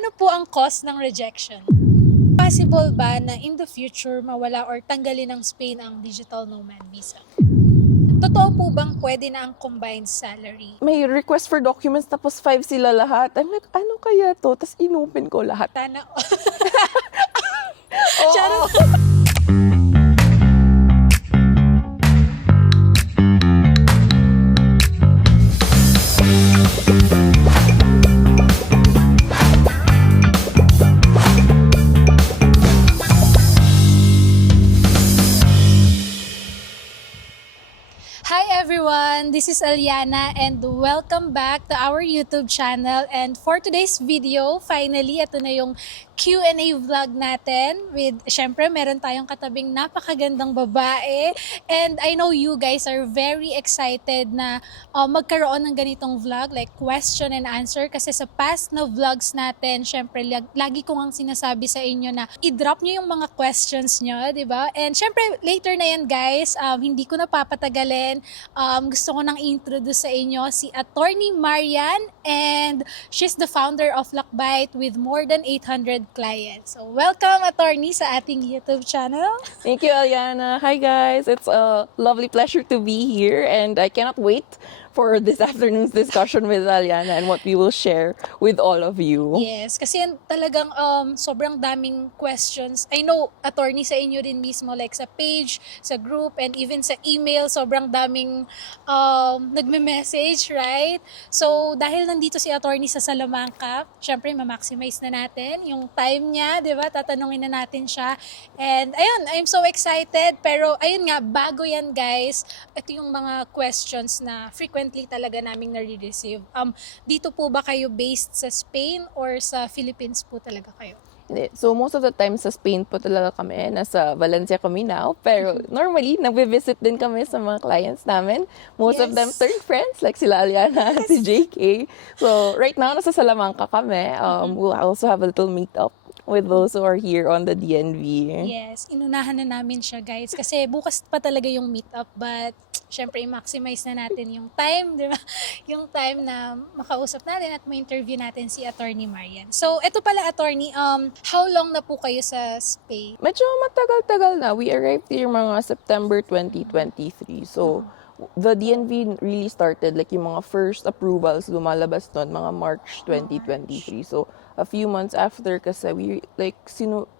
Ano po ang cause ng rejection? Possible ba na in the future mawala or tanggalin ng Spain ang digital nomad visa? Totoo po bang pwede na ang combined salary? May request for documents tapos 5 sila lahat. I'm like, ano kaya to? Tapos inopen ko lahat. Sana Oo. Charot. Hi everyone, this is Aliana and welcome back to our YouTube channel. And for today's video, finally, ito na yung Q&A vlog natin with, syempre, meron tayong katabing napakagandang babae. And I know you guys are very excited na magkaroon ng ganitong vlog, like question and answer. Kasi sa past na vlogs natin, syempre, lagi ko ngang sinasabi sa inyo na i-drop nyo yung mga questions nyo, di ba? And syempre, later na yan guys, hindi ko na papatagalin. Gusto ko nang i-introduce sa inyo si Attorney Marian, and she's the founder of Lakbite with more than 800 clients. So, welcome Attorney sa ating YouTube channel. Thank you, Aliana. Hi, guys. It's a lovely pleasure to be here, and I cannot wait for this afternoon's discussion with Aliana and what we will share with all of you. Yes, kasi talagang sobrang daming questions. I know, attorney, sa inyo rin mismo, like sa page, sa group, and even sa email, sobrang daming nagme-message, right? So, dahil nandito si attorney sa Salamanca, syempre, ma-maximize na natin yung time niya, di ba? Tatanungin na natin siya. And ayun, I'm so excited. Pero ayun nga, bago yan guys, ito yung mga questions na frequently talaga naming nare-receive. Dito po ba kayo based sa Spain or sa Philippines po talaga kayo? So, most of the time sa Spain po talaga kami. Nasa Valencia kami now. Pero normally, nagbe-visit din kami sa mga clients namin. Most of them Yes. turn friends, like sila Aliana at si JK. So, right now, nasa Salamanca kami. We'll also have a little meet-up with those who are here on the DNV. Yes, inunahan na namin siya guys kasi bukas pa talaga yung meet-up, but syempre i-maximize na natin yung time, di ba? Yung time na makausap natin at ma-interview natin si Attorney Marian. So, eto pala Attorney, how long na po kayo sa Spain? Medyo matagal-tagal na. We arrived here mga September 2023. So, the DNV really started, like yung mga first approvals lumalabas nun, mga March 2023. So, a few months after kasi we like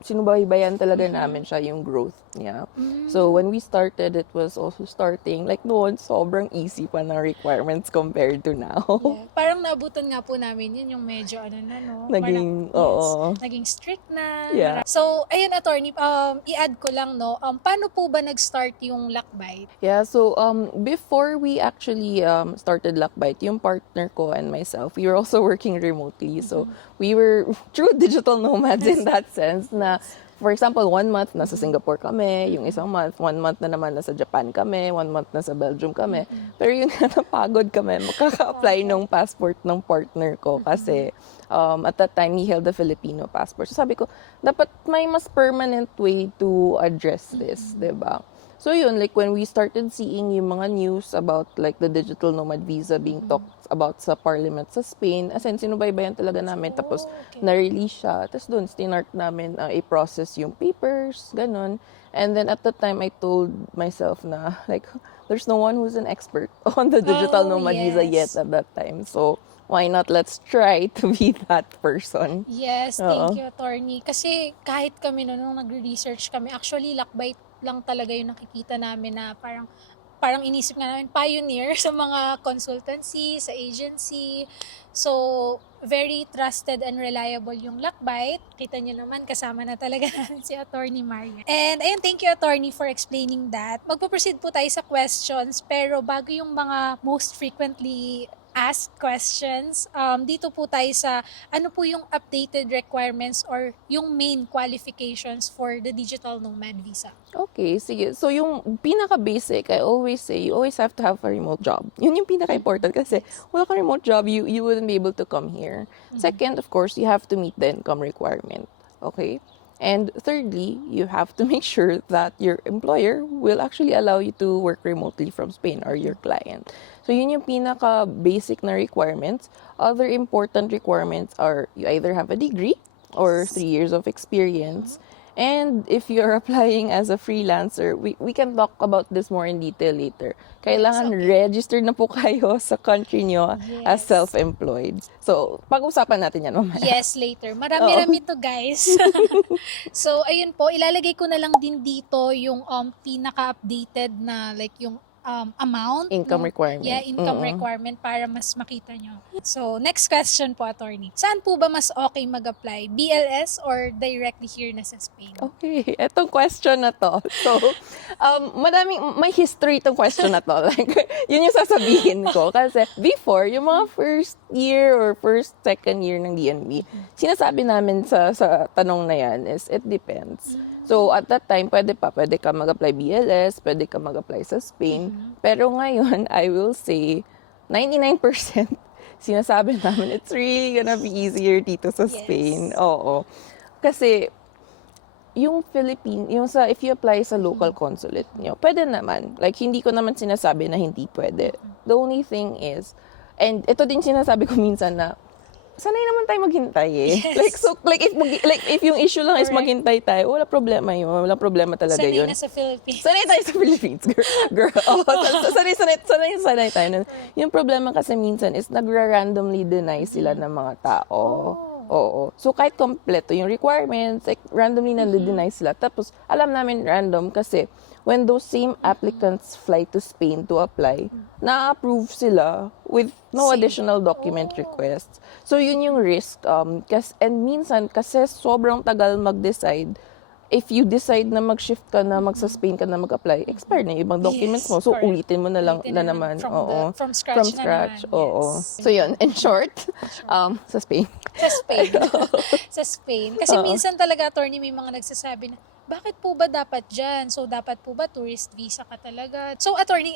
sinubaybayan talaga namin siya yung growth niya. So when we started, it was also starting like noon sobrang easy pa ng requirements compared to now. Yeah. Parang naabutan nga po namin yun, yung medyo ano na, no? Naging, Yes, oo. naging strict na. Yeah. So, ayun attorney, i-add ko lang, no? Paano po ba nag-start yung Lakbite? Yeah, so before we actually started Lakbite, yung partner ko and myself, we were also working remotely. So we were true digital nomads in that sense na, for example, 1 month nasa Singapore kami, yung isang month, 1 month na naman nasa Japan kami, 1 month nasa Belgium kami. Pero yun nga, napagod kami makaka-apply ng passport ng partner ko kasi at that time, he held the Filipino passport. So sabi ko, dapat may mas permanent way to address this, diba? So yun, like when we started seeing yung mga news about like the digital nomad visa being talked about sa parliament sa Spain, as in sinubaybayan talaga namin, tapos okay. na-release siya. Tapos doon, stinart namin i-process yung papers, ganun. And then at that time, I told myself na like, there's no one who's an expert on the digital nomad visa yet Yes. at that time. So why not let's try to be that person? Yes, Oo. thank you, attorney. Kasi kahit kami nung nagre-research kami, actually, Lakbite lang talaga yung nakikita namin na parang inisip nga namin, pioneer sa mga consultancy, sa agency. So, very trusted and reliable yung Lakbite. Kita nyo naman, kasama na talaga namin si Attorney Marian. And ayun, thank you, Attorney, for explaining that. Magpo-proceed po tayo sa questions, pero bago yung mga most frequently asked questions, dito po tayo sa ano po yung updated requirements or yung main qualifications for the digital nomad visa. Okay, sige. So yung pinaka-basic, I always say, you always have to have a remote job. Yun yung pinaka-important kasi wala ka remote job, you wouldn't be able to come here. Second, of course, you have to meet the income requirement. Okay? And thirdly, you have to make sure that your employer will actually allow you to work remotely from Spain or your client. So yun yung pinaka-basic na requirements. Other important requirements are you either have a degree or 3 years of experience. And if you're applying as a freelancer, we can talk about this more in detail later. Kailangan registered na po kayo sa country nyo as Yes. self-employed. So, pag-usapan natin yan mamaya. Yes, later. Marami-rami to, guys. So, ayun po, ilalagay ko na lang din dito yung pinaka-updated na like yung amount. Income no? requirement. Yeah, income requirement para mas makita nyo. So, next question po, attorney. Saan po ba mas okay mag-apply? BLS or directly here na sa Spain? Okay, etong question na to. So, may history itong question na to. Like, yun yung sasabihin ko. Kasi before, yung mga first year or second year ng DNB, sinasabi namin sa tanong na yan is, it depends. So, at that time, pwede ka mag-apply BLS, pwede ka mag-apply sa Spain. Pero ngayon, I will say, 99% sinasabi namin, it's really gonna be easier dito sa Spain. Oo. Kasi, yung if you apply sa local consulate nyo, pwede naman. Like, hindi ko naman sinasabi na hindi pwede. The only thing is, and ito din sinasabi ko minsan na, sanay naman tayo maghintay eh. Yes. Like, if yung issue lang is maghintay tayo, wala problema yun. Wala problema talaga Sanay yun. na sa Philippines. Sanay tayo sa Philippines, girl. Oh, sanay tayo. Yung problema kasi minsan is nagra-randomly deny sila ng mga tao. Oo. So, kahit kompleto yung requirements, like, randomly nandideny sila. Tapos, alam namin random kasi when those same applicants fly to Spain to apply, na-approve sila with no additional document requests. So, yun yung risk. And minsan, kasi sobrang tagal mag-decide, if you decide na mag-shift ka na, magsa-Spain ka na mag-apply, expire na yung ibang documents mo. So, correct. ulitin mo na lang Ulitin na na naman. from scratch na naman, Oo. yes. So, yun. In short, sa Spain. Sa Spain. Sa Spain. Kasi minsan talaga, attorney, may mga nagsasabi na, bakit po ba dapat dyan? So, dapat po ba tourist visa ka talaga? So, attorney,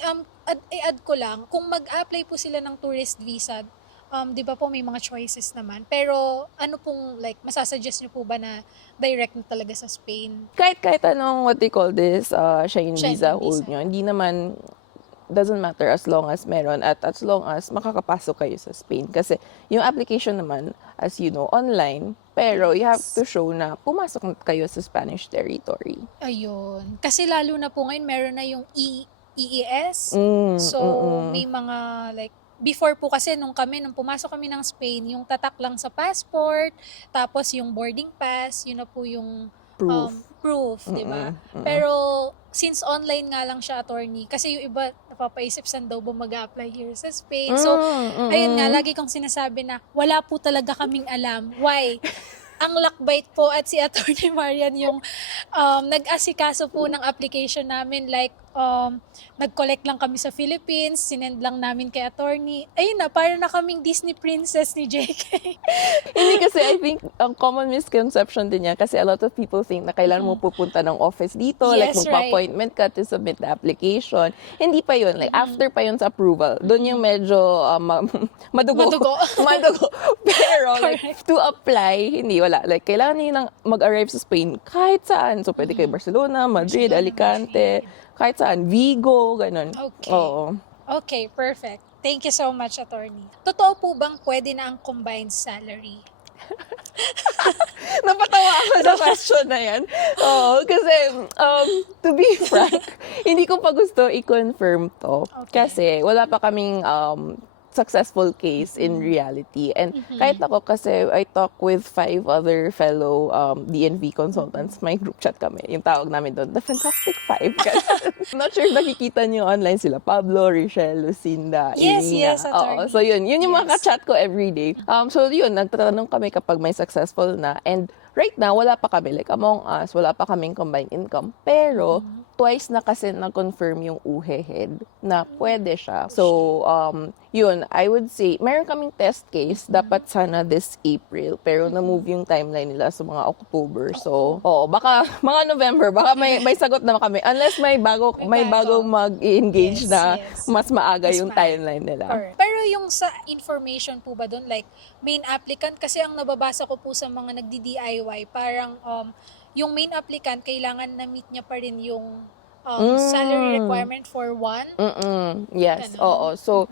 i-add ko lang, kung mag-apply po sila ng tourist visa, di ba po may mga choices naman. Pero, ano pong, like, masasuggest nyo po ba na direct na talaga sa Spain? Kahit anong, what they call this, Schengen Schengen visa visa. hold nyo, hindi naman, doesn't matter as long as meron at as long as makakapasok kayo sa Spain. Kasi yung application naman, as you know, online, pero you have to show na pumasok na kayo sa Spanish territory. Ayun. Kasi lalo na po ngayon, meron na yung EES. So, may mga, like, before po kasi nung pumasok kami ng Spain, yung tatak lang sa passport, tapos yung boarding pass, yun na po yung proof, di ba? Pero since online nga lang siya, attorney, kasi yung iba napapaisip saan daw ba mag-apply here sa Spain. So, ayun nga, lagi kong sinasabi na wala po talaga kaming alam. Why? Ang lakbait po at si Attorney Marian yung nag-asikaso po ng application namin, like nag-collect lang kami sa Philippines, sinend lang namin kay attorney. Ayun na, para na kaming Disney princess ni JK. Hindi kasi I think ang common misconception din yan kasi a lot of people think na kailangan mo pupunta ng office dito, like Yes, magpa-appointment ka to submit the application. Hindi pa yun. Like after pa yun sa approval. Doon yung medyo madugo. Madugo. Pero like to apply, hindi, wala. Like kailangan nyo lang mag-arrive sa Spain kahit saan. So pwede kayo Barcelona, Madrid, Alicante, kahit saan, Vigo, ganun. Okay. Oo. Okay, perfect. Thank you so much, attorney. Totoo po bang pwede na ang combined salary? Napatawa ako sa question na yan. Oo, kasi, to be frank, hindi ko pa gusto i-confirm to. Okay. Kasi wala pa kaming successful case in reality. And kahit ako kasi I talk with 5 other fellow DNV consultants. May group chat kami. Yung tawag namin doon, The Fantastic Five. I'm not sure if nakikita niyo online sila. Pablo, Richelle, Lucinda, Yes, Irina. yes, attorney. Oo, so yun yung mga Yes. ka-chat ko everyday. So yun, nagtatanong kami kapag may successful na. And right now, wala pa kami. Like among us, wala pa kaming combined income. Pero, twice na kasi na-confirm yung UHE-head na pwede siya. So, yun, I would say, meron kaming test case, dapat sana this April, pero na-move yung timeline nila sa mga October. So, baka mga November, baka may sagot na kami. Unless may bago mag-engage Yes, na yes. mas maaga Mas yung maaga. timeline nila. Correct. Pero yung sa information po ba doon, like main applicant, kasi ang nababasa ko po sa mga nagdi-DIY, parang yung main applicant, kailangan na meet niya pa rin yung Mm. salary requirement for one. Yes, Ganon. oo. So,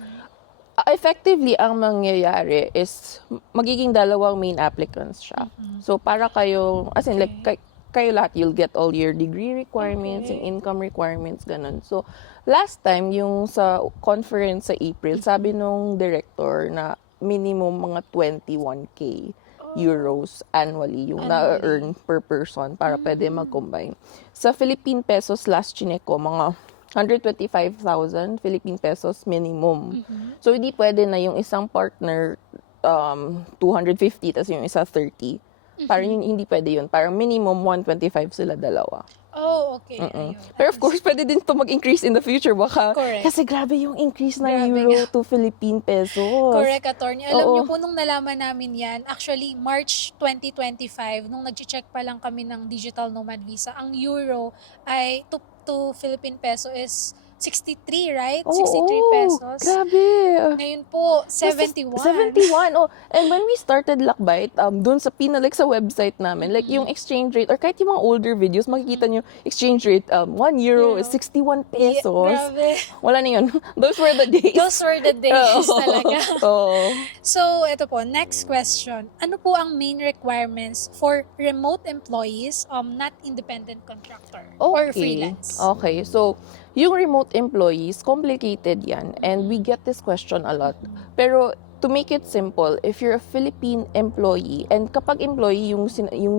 effectively, ang mangyayari is magiging dalawang main applicants siya. So, para kayo, as in, like, kayo lahat, you'll get all your degree requirements, Okay. yung income requirements, ganun. So, last time, yung sa conference sa April, sabi nung director na minimum mga 21K euros annually yung na-earn per person para pwede mag-combine. Sa Philippine pesos, last chinek ko, mga 125,000 Philippine pesos minimum. So, hindi pwede na yung isang partner 250, tas yung isa 30. Parang hindi pwede yun. Parang minimum 125 sila dalawa. Oh, okay. Ayun. Pero of course, pwede din to mag-increase in the future. Baka, Correct. kasi grabe yung increase ng Grabe euro nga. to Philippine pesos. Correct, attorney. Alam Oo. niyo po, nung nalaman namin yan, actually, March 2025, nung nag-check pa lang kami ng digital nomad visa, ang euro ay to Philippine peso is 63, right? 63 pesos. Grabe. Ngayon po, 71. 71. Oh, and when we started Lakbite, doon sa like sa website namin, like yung exchange rate, or kahit yung mga older videos, makikita nyo, exchange rate, 1 euro is 61 pesos. Grabe. Wala na yun. Those were the days. Those were the days talaga. Oo. So, ito po, next question. Ano po ang main requirements for remote employees, not independent contractor or freelance? Okay, so yung remote employees, complicated yan. And we get this question a lot. Pero to make it simple, if you're a Philippine employee, and kapag employee, yung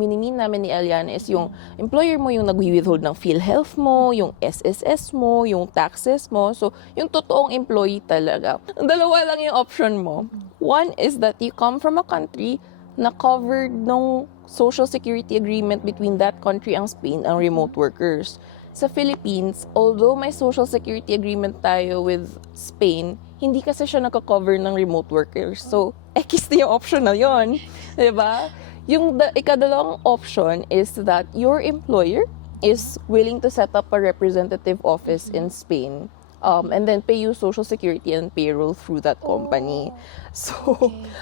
minimin namin ni Eliana is yung employer mo yung nag-withhold ng PhilHealth mo, yung SSS mo, yung taxes mo. So, yung totoong employee talaga. Dalawa lang yung option mo. One is that you come from a country na covered ng social security agreement between that country and Spain ang remote workers. Sa Philippines, although may social security agreement tayo with Spain, hindi kasi siya naka-cover ng remote workers. So, X na yung option na yun. Diba? Yung ikadalawang option is that your employer is willing to set up a representative office in Spain. And then pay you social security and payroll through that company. So,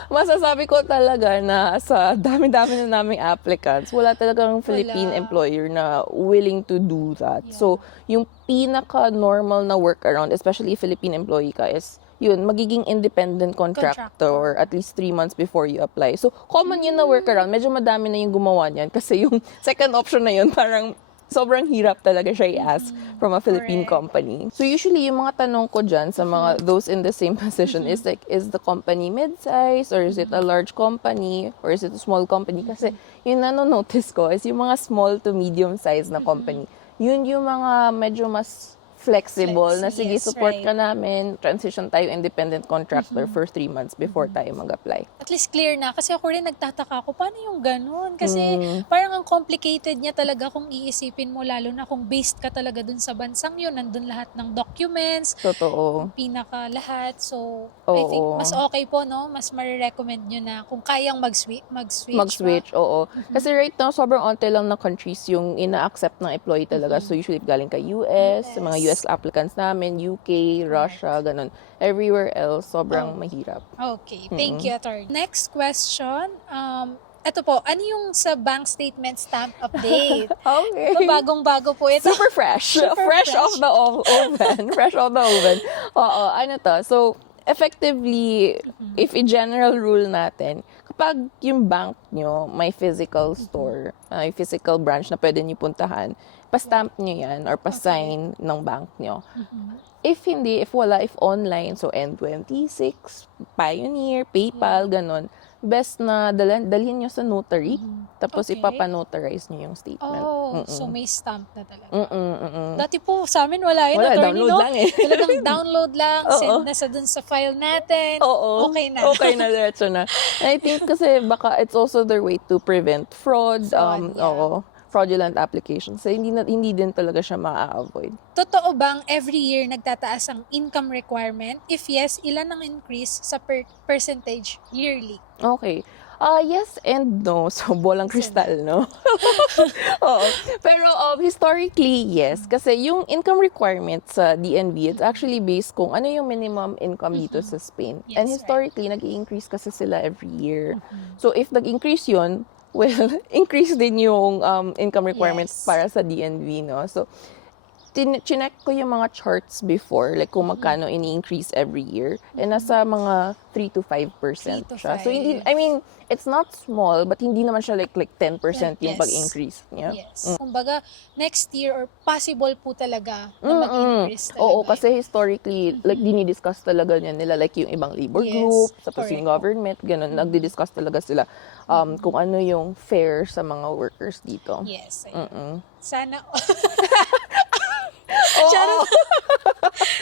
masasabi ko talaga na sa dami-dami na naming applicants, wala talagang Philippine employer na willing to do that. So, yung pinaka-normal na workaround, especially Philippine employee ka, is yun, magiging independent contractor at least 3 months before you apply. So, common yun na workaround. Medyo madami na yung gumawa niyan kasi yung second option na yun, parang sobrang hirap talaga siya i-ask from a Philippine company. So usually, yung mga tanong ko dyan sa mga those in the same position is like, is the company mid-size or is it a large company or is it a small company? Kasi yung nanonotice ko is yung mga small to medium-size na company. Yun yung mga medyo mas flexible na sige, support ka namin, transition tayo independent contractor for 3 months before tayo mag-apply. At least clear na. Kasi ako rin nagtataka ako, paano yung ganun? Kasi parang ang complicated niya talaga kung iisipin mo, lalo na kung based ka talaga dun sa bansang yun, nandun lahat ng documents, Totoo. pinaka lahat. So, I think mas okay po, no? Mas marirecommend nyo na kung kayang mag-switch. Mag-switch, oo. Kasi right now, sobrang onte lang na countries yung ina-accept ng employee talaga. So usually galing ka US, mga US applicants namin, UK, Russia, ganun. Everywhere else, sobrang mahirap. Okay, thank you, attorney. Next question. Ito po, ano yung sa bank statement stamp update? Okay. Ito, bagong-bago po ito. Super fresh. Super fresh fresh. off the oven. Fresh off the oven. Oo, ano to? So, effectively, if i-general rule natin, kapag yung bank nyo may physical store, may physical branch na pwede nyo puntahan, pa-stamp nyo yan or pa-sign ng bank nyo. If hindi, if wala, if online, so N26, Pioneer, PayPal, ganun, best na dalhin nyo sa notary, tapos ipapanotarize nyo yung statement. Oh, so may stamp na talaga. Mm-mm. Dati po sa amin wala yun, Wala, attorney, download no? lang eh. Talagang download lang, send na sa dun sa file natin. Oo. Okay na. Okay na, diretso na. And I think kasi baka it's also their way to prevent fraud. Oo, fraudulent applications. So, hindi din talaga siya ma-avoid. Totoo bang every year nagtataas ang income requirement? If yes, ilan ang increase sa percentage yearly? Okay. Yes and no. So, bolang kristal, no? Oo. Pero historically, yes. Kasi yung income requirement sa DNB, it's actually based kung ano yung minimum income dito sa Spain. Yes, And historically, nag-i-increase kasi sila every year. So, if nag-increase yun, well, increase din yung income requirements Yes. para sa DNV, no? So, chinek ko yung mga charts before, like kung magkano ini-increase every year. And nasa mga 3 to 5% 3 to siya. So, 5. I mean, it's not small, but hindi naman siya like 10% yung Yes. pag-increase niya. Yes. Kumbaga, next year or possible po talaga na mag-increase talaga. Oo, kasi historically, like, dinidiscuss talaga niya nila, like, yung ibang labor Yes, group, tapos correct. yung government, ganun, nagdi-discuss talaga sila kung ano yung fair sa mga workers dito. Yes. Ayun. Sana Oo,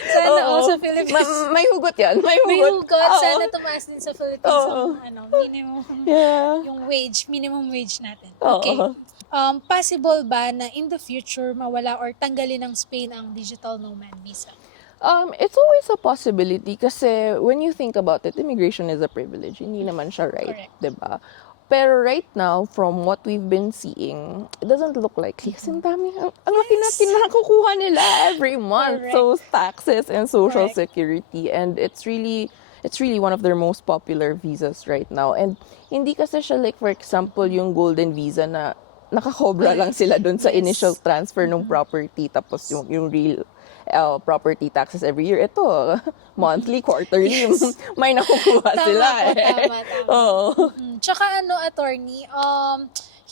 sana oo. all sa Philippines. May hugot yan, may May hugot. hugot. Oo. Sana tumaas din sa Philippines Oo. ang minimum, Yeah. yung minimum wage natin. Oo. Okay. Possible ba na in the future mawala or tanggalin ng Spain ang digital nomad visa? It's always a possibility kasi when you think about it, immigration is a privilege. Hindi naman siya right, Correct. 'di ba? Pero right now, from what we've been seeing, it doesn't look likely. Kasi ang dami, ang laki natin na nakukuha nila every month. Correct. So, taxes and social Correct. security. And it's really one of their most popular visas right now. And hindi kasi siya like, for example, yung golden visa na nakakobra lang sila dun sa Yes. initial transfer ng property tapos yung real property taxes every year. Ito, monthly, quarterly, Yes. may nakukuha Tama sila po, eh. tama. Oo. Tsaka attorney,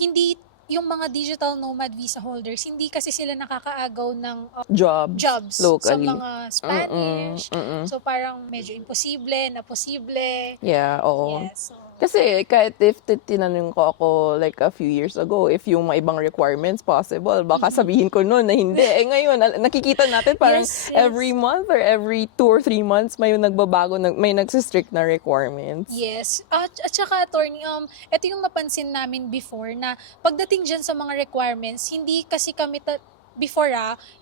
hindi yung mga digital nomad visa holders, hindi kasi sila nakakaagaw ng jobs sa locally. mga Spanish. So parang medyo imposible na posible. Yeah, oo. Yes. So, Kasi kahit if tinanong ko ako like a few years ago, if yung mga ibang requirements possible, baka sabihin ko noon na hindi. Eh ngayon, nakikita natin parang Yes, yes. every month or every 2 or 3 months may nagbabago, may nagsistrict na requirements. yes. At saka attorney, ito yung napansin namin before na pagdating dyan sa mga requirements, hindi kasi kami before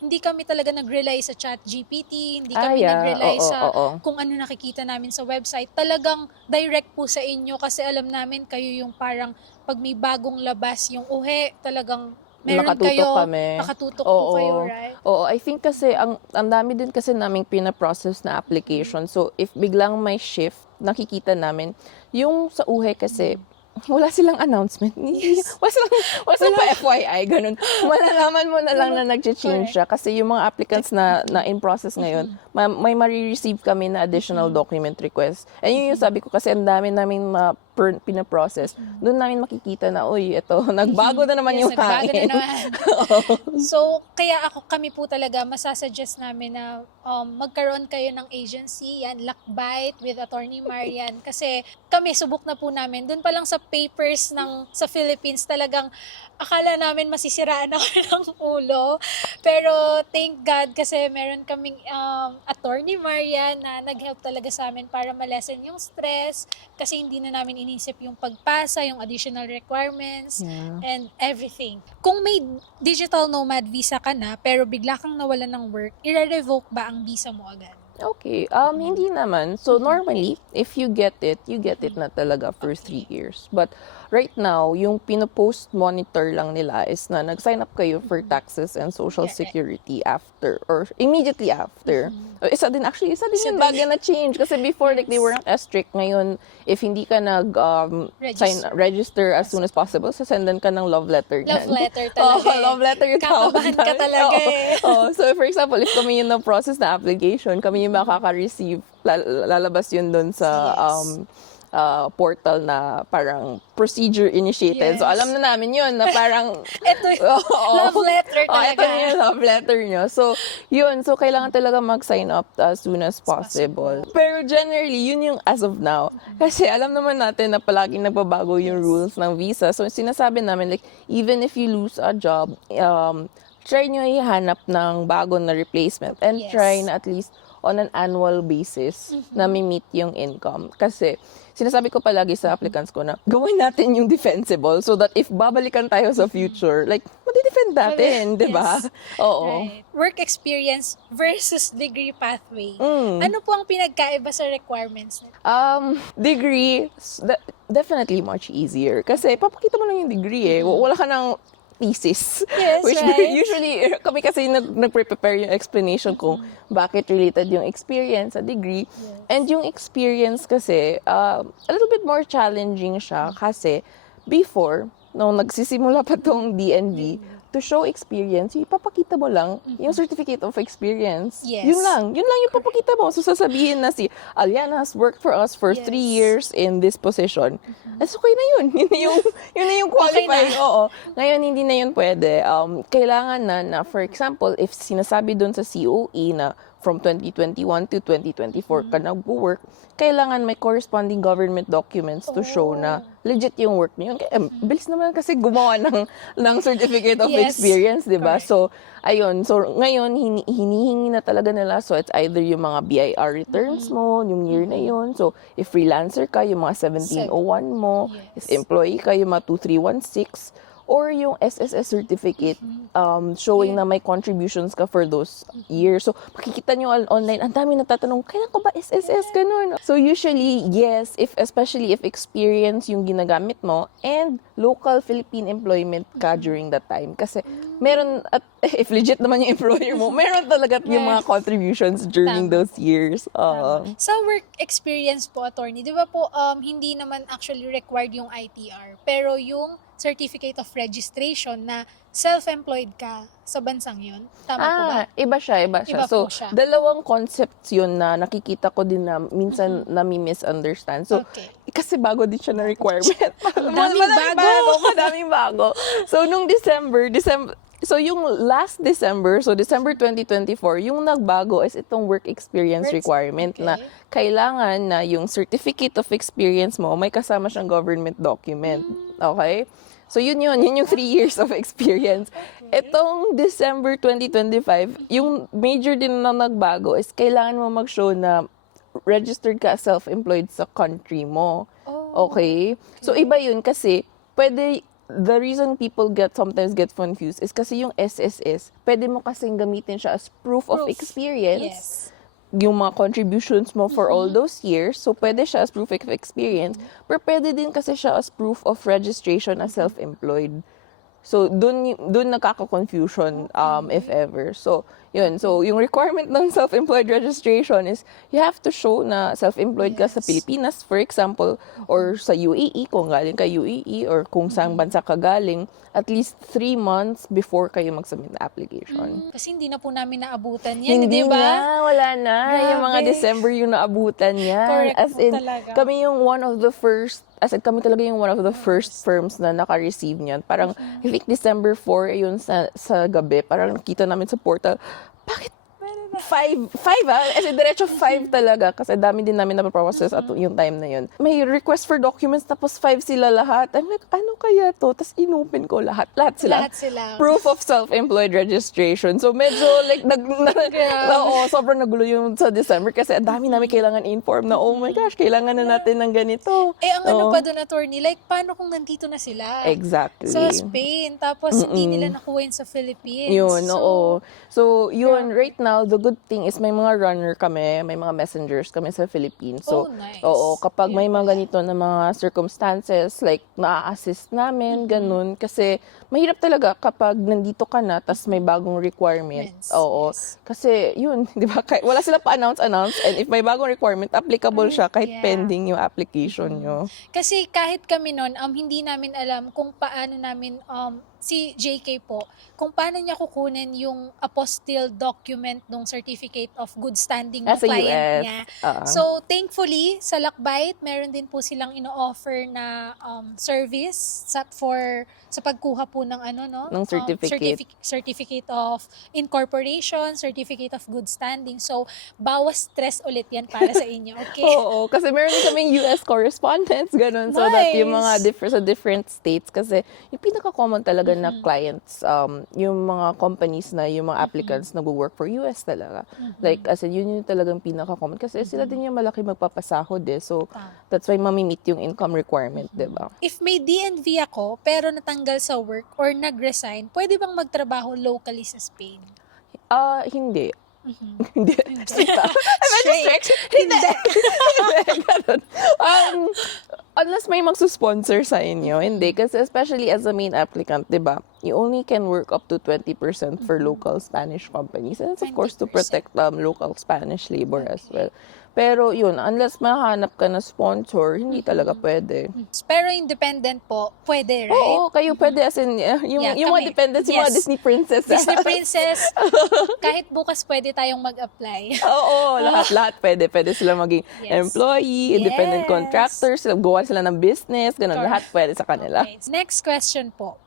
hindi kami talaga nag-rely sa ChatGPT, hindi kami nag-rely Oo, sa oo. kung ano nakikita namin sa website. Talagang direct po sa inyo kasi alam namin kayo yung parang pag may bagong labas yung talagang meron Nakatutok kayo, kami. nakatutok po kayo, right? Oo, I think kasi ang dami din kasi naming pina-process na application. So if biglang may shift, nakikita namin yung sa UHE kasi wala silang announcement. Yes. Wala pa FYI, ganun. Malalaman mo na lang na nag-change siya kasi yung mga applicants na in process ngayon, may ma-receive kami na additional document request. And yun yung sabi ko kasi ang dami namin pinaprocess. Doon namin makikita na, uy, ito, nagbago na naman Yes, yung nagbago kain. na naman. So, kaya kami po talaga masasuggest namin na magkaroon kayo ng agency, yan, Lakbite with Attorney Marian. Kasi kami, subok na po namin. Doon pa lang sa papers sa Philippines, talagang akala namin masisiraan ako ng ulo. Pero thank God kasi meron kaming Attorney Marian na nag-help talaga sa amin para malesen yung stress. Kasi hindi na namin inisip yung pagpasa, yung additional requirements, Yeah. and everything. Kung may digital nomad visa ka na, pero bigla kang nawalan ng work, i-revoke ba ang visa mo agad? Okay, hindi naman. So, normally, if you get it na talaga for 3 years. But, right now, yung pinopost monitor lang nila is na nag-sign up kayo for taxes and social Correct. security after, or immediately after. Isa din yung bagay na change. Kasi before, like, they Yes. weren't as strict. Ngayon, if hindi ka register as soon as possible, sasendan ka ng love letter. Love niyan. letter talaga. Oh, love letter yung tawag Kakabahan ka namin. talaga Oo. eh. Oh, so for example, if kami yung na-process na application, kami yung makaka-receive, lalabas yun doon sa Yes. portal na parang procedure initiated. So Yes. alam na namin yun na parang Ito yung love letter talaga. ito yung love letter nyo. So, yun. So, kailangan talaga mag-sign up as soon as possible. Pero generally, yun yung as of now. Kasi alam naman natin na palaging nagbabago yung rules ng visa. So, sinasabi namin, like, even if you lose a job, try nyo ihanap ng bago na replacement and Yes. try na at least on an annual basis na may-meet yung income. Kasi, sinasabi ko palagi sa applicants ko na gawin natin yung defensible so that if babalikan tayo sa future, like, madi-defend natin, di ba? Yes. Oo. Right. Work experience versus degree pathway. Ano po ang pinagkaiba sa requirements? Degree, definitely much easier. Kasi, papakita mo lang yung degree eh. Wala ka ng thesis. Yes, Which right. usually, kami kasi nag-prepare yung explanation kung bakit related yung experience sa degree. And yung experience kasi, a little bit more challenging siya kasi before, nung nagsisimula pa tong DNV, to show experience, yung ipapakita mo lang yung certificate of experience. Yes. Yun lang yung papakita mo. So, sasabihin na si Aliana has worked for us for 3 years in this position. So, okay na yun. Yun na yung qualifying. Okay na. Oo. Ngayon, hindi na yun pwede. Kailangan na, for example, if sinasabi doon sa COE na from 2021 to 2024 ka nag-work, kailangan may corresponding government documents to show na legit yung work niyo. Bilis naman kasi gumawa ng certificate of Yes. experience, di ba? Correct. So, ayun. So, ngayon, hinihingi na talaga nila. So, it's either yung mga BIR returns mo, yung year na yun. So, if freelancer ka, yung mga 1701 mo. Yes. If employee ka, yung mga 2316. Or yung SSS certificate showing na may contributions ka for those years. So, makikita nyo online, ang dami natatanong, kailan ko ba SSS? Ganun. So, usually, yes, especially if experience yung ginagamit mo and local Philippine employment ka during that time. Kasi, meron, at if legit naman yung employer mo, meron talaga yung mga contributions during Tama. those years. Sa work experience po, attorney, di ba po, hindi naman actually required yung ITR, pero yung certificate of registration na self-employed ka sa bansang yun. Tama po ba? Iba siya. Iba So, po siya. dalawang concepts yun na nakikita ko din na minsan nami-misunderstand. So, Okay. kasi bago din siya na requirement. Madaming bago. So, nung December, so yung last December, so December 2024, yung nagbago is itong work experience requirement na kailangan na yung certificate of experience mo, may kasama siyang government document. Okay? So yun yung 3 years of experience. Itong December 2025, yung major din na nagbago is kailangan mo mag-show na registered ka self-employed sa country mo. Okay? So iba yun kasi the reason people sometimes get confused is kasi yung SSS, pwede mo kasing gamitin siya as proof of experience. Yes. Yung mga contributions mo for all those years. So, pwede siya as proof of experience. Pero pwede din kasi siya as proof of registration as self-employed. So, dun nakaka-confusion, if ever. So, yun. So, yung requirement ng self-employed registration is you have to show na self-employed ka sa Pilipinas, for example, or sa UAE, kung galing ka UAE, or kung saan bansa ka galing, at least 3 months before kayo mag-submit na application. Kasi hindi na po namin naabutan yan, Hindi di ba? na, wala na. Yung mga Grabe. December yung naabutan yan. Correct As po in, talaga. kami yung one of the first firms na naka-receive niyan. Parang, I think December 4, yun sa gabi, parang nakita namin sa portal, bakit 5 Kasi diretso 5 talaga. Kasi dami din namin napaprocess at yung time na yun. May request for documents, tapos 5 sila lahat. I'm like, ano kaya to? Tapos inopen ko lahat. Lahat sila. Lahat sila. Proof of self-employed registration. So medyo like, sobrang nagulo yung sa December kasi ang dami namin kailangan inform na, oh my gosh, kailangan na natin ng ganito. Ang ano pa doon, attorney, like, paano kung nandito na sila? Exactly. Sa Spain, tapos hindi nila nakuha yun sa Philippines. Yun, oo. So, yun, right now, the good thing is may mga runner kami, may mga messengers kami sa Philippines. So, nice. oo, kapag may mga ganito na mga circumstances, like, na-assist namin, ganun. Kasi, mahirap talaga kapag nandito ka na, tas may bagong requirements. Oo. Yes. Kasi, yun, di ba, wala sila pa-announce, and if may bagong requirement, applicable siya kahit pending yung application nyo. Kasi kahit kami noon, hindi namin alam kung paano namin, si JK po, kung paano niya kukunin yung apostille document ng certificate of good standing ng Sa client US. niya. So, thankfully, sa Lakbite, meron din po silang ino-offer na service sa pagkuha po ng Ng certificate. certificate of incorporation, certificate of good standing. So, bawas stress ulit yan para sa inyo. Okay? Oo, kasi meron din kaming US correspondents, ganun. So that yung mga sa different states, kasi yung pinaka-common talaga na clients, yung mga companies na yung mga applicants nag-work for US talaga. Like, as in, yun yung talagang pinaka-common. Kasi sila din yung malaki magpapasahod eh. So, that's why mamimit yung income requirement, diba? If may DNV ako, pero natanggal sa work or nag-resign, pwede bang magtrabaho locally sa Spain? Hindi. Hindi. Straight. Hindi. Ganun. Unless may magsusponsor sa inyo. Hindi. Kasi especially as a main applicant, di ba? You only can work up to 20% for local Spanish companies. And it's of course to 20%. protect local Spanish labor as well. Pero yun, unless mahanap ka na sponsor, hindi talaga pwede. Pero independent po, pwede, right? Oo, kayo pwede as in, yung mga kami. dependents, yung mga Yes. Disney princess. Disney Princess, kahit bukas pwede tayong mag-apply. Oo, lahat pwede. Pwede sila maging Yes. employee, independent Yes. contractors, gawa sila ng business, ganun. Lahat pwede sa kanila. Okay. Next question po.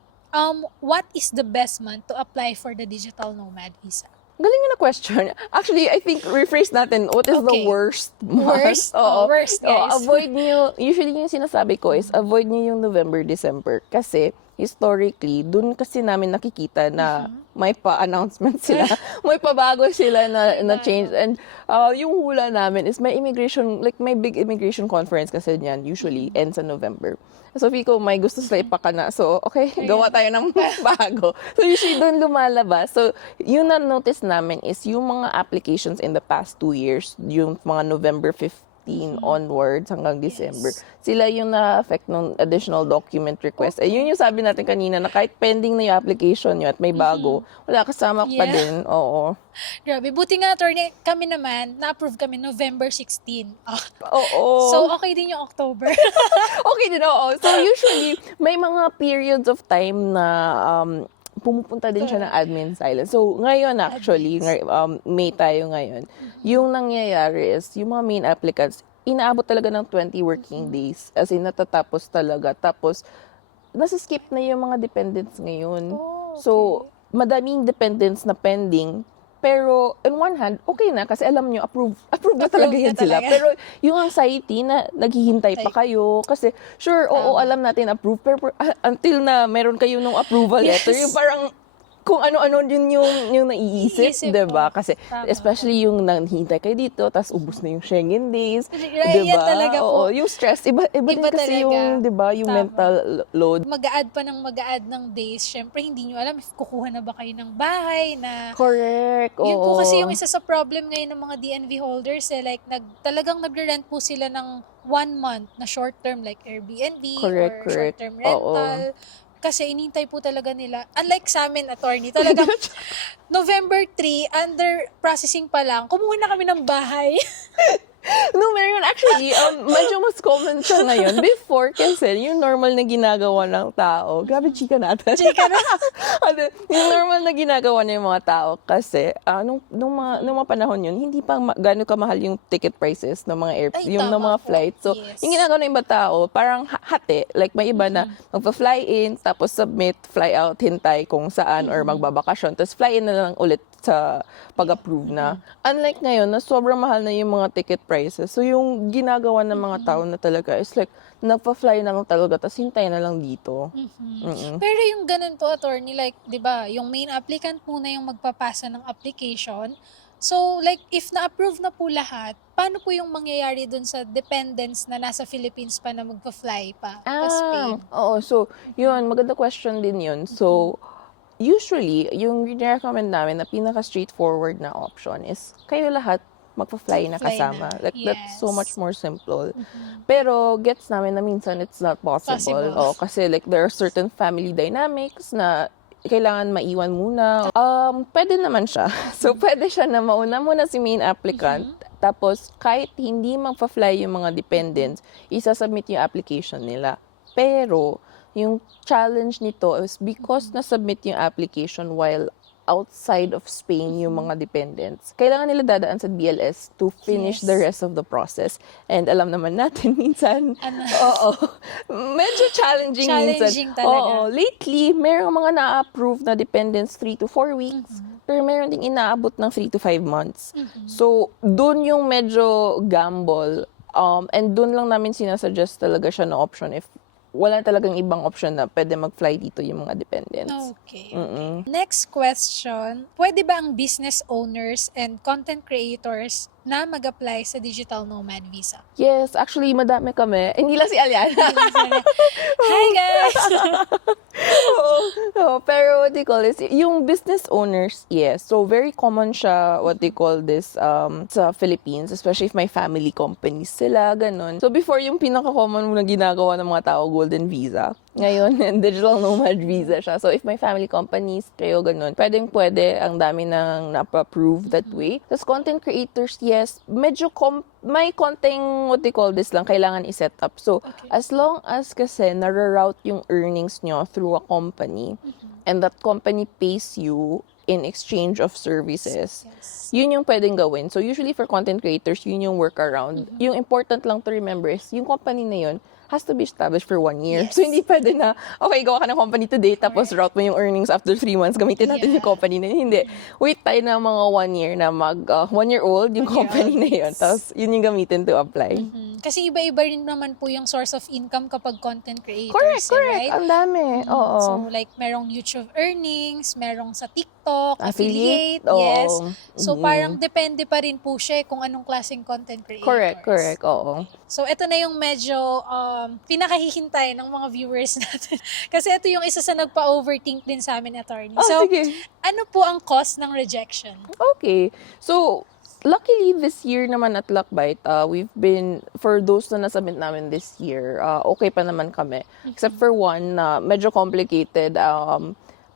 What is the best month to apply for the digital nomad visa? Galing yun na question. Actually, I think rephrase natin, what is the Okay. worst month? Worst? Oh, worst, guys. Avoid niyo, usually yung sinasabi ko is, avoid niyo yung November, December. Kasi, historically, dun kasi namin nakikita na may pa-announcement sila. May pabago sila na change. And yung hula namin is may immigration, like may big immigration conference kasi niyan, usually ends sa November. So, Fico, may gusto sila ipakana. So, okay, gawa tayo ng bago. So, usually doon lumalabas. So, yung na-notice namin is yung mga applications in the past 2 years, yung mga November 15 onwards hanggang December, sila yung na-affect ng additional document request. Eh, yun yung sabi natin kanina na kahit pending na yung application nyo at may bago, wala kasama pa Yeah. din. Oo. Grabe. Buti nga, attorney, kami naman, na-approve kami November 16. Oo. So, okay din yung October. Okay din, oo. So, usually, may mga periods of time na pumupunta din siya ng admin silence. So, ngayon actually, May tayo ngayon, yung nangyayari is, yung mga main applicants, inaabot talaga ng 20 working days. As in, natatapos talaga. Tapos, nasa-skip na yung mga dependents ngayon. Oh, okay. So, madaming dependents na pending. Pero, on one hand, okay na kasi alam nyo, approve na talaga Approve yan na sila. talaga. Pero, yung anxiety na naghihintay pa kayo. Kasi, sure, oo, alam natin approve. Pero, until na meron kayo nung approval Yes. letter, yung parang, kung ano-ano din yung naiisip, Iisip, diba? oh. Kasi, Tama. especially yung nanghihintay kayo dito, tapos ubus na yung Schengen days, Right, diba? yan talaga po. Oo, yung stress, iba din Iba kasi talaga. yung, diba, yung Tama. mental load. Mag-a-add pa ng mag-a-add ng days. Syempre, hindi nyo alam if kukuha na ba kayo ng bahay na... Correct, oo. Yun po kasi yung isa sa problem ngayon ng mga DNV holders. Like, talagang nagre-rent po sila ng 1 month na short term like Airbnb Correct, or short term oo. rental. Kasi inintay po talaga nila. Unlike sa amin, attorney, talagang November 3, under processing pa lang, kumuha na kami ng bahay. No, meron actually, medyo mas common siya ngayon. Before, kasi yung normal na ginagawa ng tao, grabe chika natin. Chika na. Yung normal na ginagawa ng mga tao, kasi, nung mga panahon yun, hindi pa gano'n kamahal yung ticket prices ng mga Ay, yung ng tama mga po. flights. So, Yes. yung ginagawa ng iba tao, parang hati. Like, may iba na magpa-fly in, tapos submit, fly out, hintay kung saan, or magbabakasyon, tapos fly in na lang ulit sa pag-approve na. Unlike ngayon, na sobrang mahal na yung mga ticket prices. So, yung ginagawa ng mga tao na talaga is like, nagpa-fly na lang talaga, tapos hintay na lang dito. Pero yung ganun po, attorney, like, di ba, yung main applicant muna yung magpapasa ng application. So, like, if na-approve na po lahat, paano po yung mangyayari dun sa dependents na nasa Philippines pa na magpa-fly pa Spain? Oo. So, yun, maganda question din yun. So, usually, yung recommend namin na pinaka-straightforward na option is kayo lahat magpa-fly na Fly kasama. na. Like, that's so Yes. much more simple. Pero, gets namin na minsan it's not possible. Possible. Kasi like, there are certain family dynamics na kailangan maiwan muna. Pwede naman siya. So, pwede siya na mauna muna si main applicant. Tapos, kahit hindi magpa-fly yung mga dependents, isasubmit yung application nila. Pero, yung challenge nito is because na-submit yung application while outside of Spain yung mga dependents, kailangan nila dadaan sa BLS to finish Yes. the rest of the process. And alam naman natin, minsan, Ano? oo, medyo challenging Challenging minsan. talaga. Oo, lately, merong mga na-approve na dependents 3 to 4 weeks. Pero meron ding inaabot ng 3 to 5 months. So, dun yung medyo gamble. And dun lang namin sinasuggest talaga siya na option if wala talagang ibang option na pwede mag-fly dito yung mga dependents. Okay. Next question, pwede ba ang business owners and content creators na mag-apply sa digital nomad visa? Yes, actually, madami kami. Hindi lang si Aliana. Hi guys! Pero what they call this, yung business owners, yes. So, very common siya, what they call this, sa Philippines, especially if may family companies sila, ganun. So, before yung pinaka-common na ginagawa ng mga tao, golden visa. Ngayon, digital nomad visa siya. So, if may family companies kayo, ganun, pwede, ang dami nang na-approve that way. Tapos, content creators, yes, medyo may konting, what they call this lang, kailangan i-set up. So, as long as kasi nare-route yung earnings nyo through a company, and that company pays you in exchange of services, Yes. yun yung pwedeng gawin. So, usually for content creators, yun yung workaround. Yung important lang to remember is, yung company na yun has to be established for 1 year. Yes. So, hindi pwede na, okay, gawa ka ng company today, tapos route mo yung earnings after 3 months, gamitin natin yung company na yun. Hindi. Wait tayo ng mga 1 year na 1 year old yung company na yun. Tapos, yun yung gamitin to apply. Kasi iba-iba rin naman po yung source of income kapag content creators. Correct. Right? Ang dami. Oo. So, like, merong YouTube earnings, merong sa TikTok, Affiliate, affiliate, yes. oo. So, parang depende pa rin po siya kung anong klaseng content creators. Correct. Oo. So, ito na yung medyo pinakahihintay ng mga viewers natin. Kasi ito yung isa sa nagpa-overthink din sa amin, attorney. So, Sige. ano po ang cause ng rejection? Okay. So, luckily this year naman at Lockbite, we've been, for those na nasubmit namin this year, okay pa naman kami. Except for one na medyo complicated,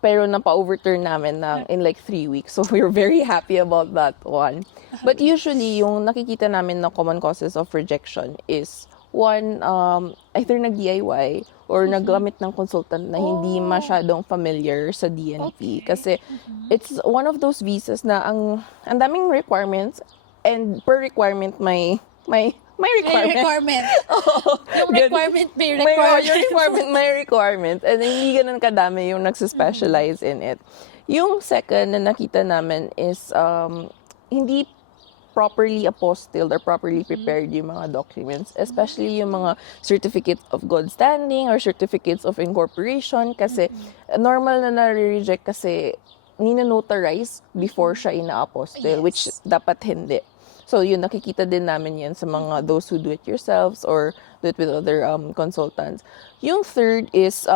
pero napa-overturn namin na in like 3 weeks. So, we're very happy about that one. But usually, yung nakikita namin na common causes of rejection is one, either nag-DIY or naggamit ng consultant na hindi masyadong familiar sa DNP. Kasi it's one of those visas na ang daming requirements, and per requirement may requirement. May requirement. Yung Ganun. requirement, may Yung requirement. requirement, may requirement. And hindi ganun kadami yung nagsispecialize in it. Yung second na nakita namin is hindi properly apostilled or properly prepared yung mga documents, especially yung mga certificates of good standing or certificates of incorporation, kasi normal na nare-reject kasi nina-notarize before siya ina-apostle, Yes. which dapat hindi. So, yun, nakikita din namin yan sa mga those who do it yourselves or do it with other consultants. Yung third is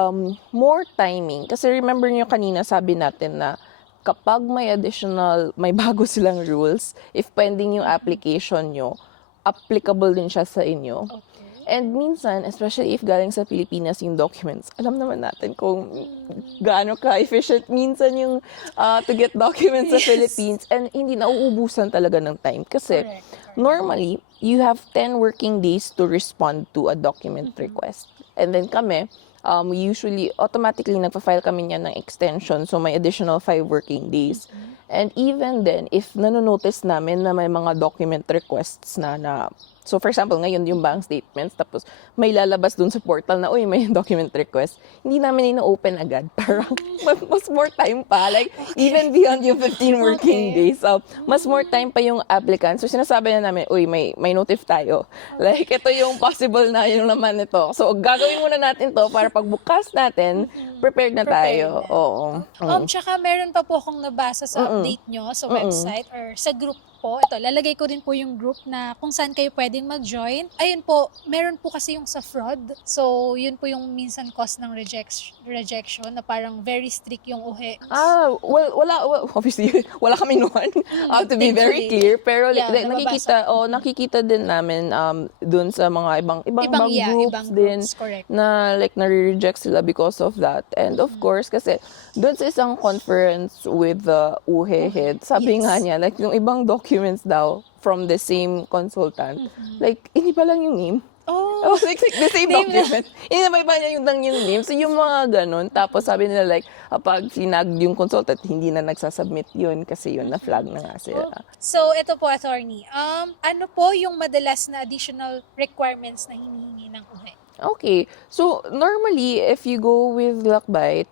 more timing. Kasi remember nyo kanina, sabi natin na kapag may bago silang rules, if pending yung application nyo, applicable din siya sa inyo. Okay. And minsan, especially if galing sa Pilipinas yung documents, alam naman natin kung gaano ka-efficient minsan yung to get documents sa Philippines, and hindi nauubusan talaga ng time. Kasi Correct. normally, you have 10 working days to respond to a document request. And then kami, we usually automatically nagpa-file kami niyan ng extension, so may additional 5 working days. And even then, if nanonotice namin na may mga document requests na so for example, ngayon yung bank statements, tapos may lalabas dun sa portal na, uy, may document request, hindi namin ina-open agad. Parang mas more time pa, like even beyond yung 15 working days. So, mas more time pa yung applicant. So sinasabi na namin, uy, may notif tayo. Like, ito yung possible na yung naman nito. So, gagawin muna natin to para pagbukas natin, prepared na tayo. Oo. Tsaka meron pa po akong nabasa sa update nyo sa website or sa group po. Ito, lalagay ko rin po yung group na kung saan kayo pwedeng mag-join. Ayun po, meron po kasi yung sa fraud. So, yun po yung minsan cause ng rejection na parang very strict yung uhe. Obviously, wala kami noon. To be very clear. Pero Yeah, nakikita din namin dun sa mga ibang groups din correct. na like nare-reject sila because of that. And of course, kasi dun sa isang conference with the UHE head, sabi nga niya, like yung ibang documents daw from the same consultant, like hindi pa lang yung name. Oh, Like the same document. Inabay pa niya yung name. So, yung mga ganun. Tapos sabi nila like, kapag flinag yung consultant, hindi na nagsasubmit yun kasi yun na-flag na nga sila. so ito po, attorney. Ano po yung madalas na additional requirements na hinihingi ng UHE? Okay. So, normally, if you go with Lockbite,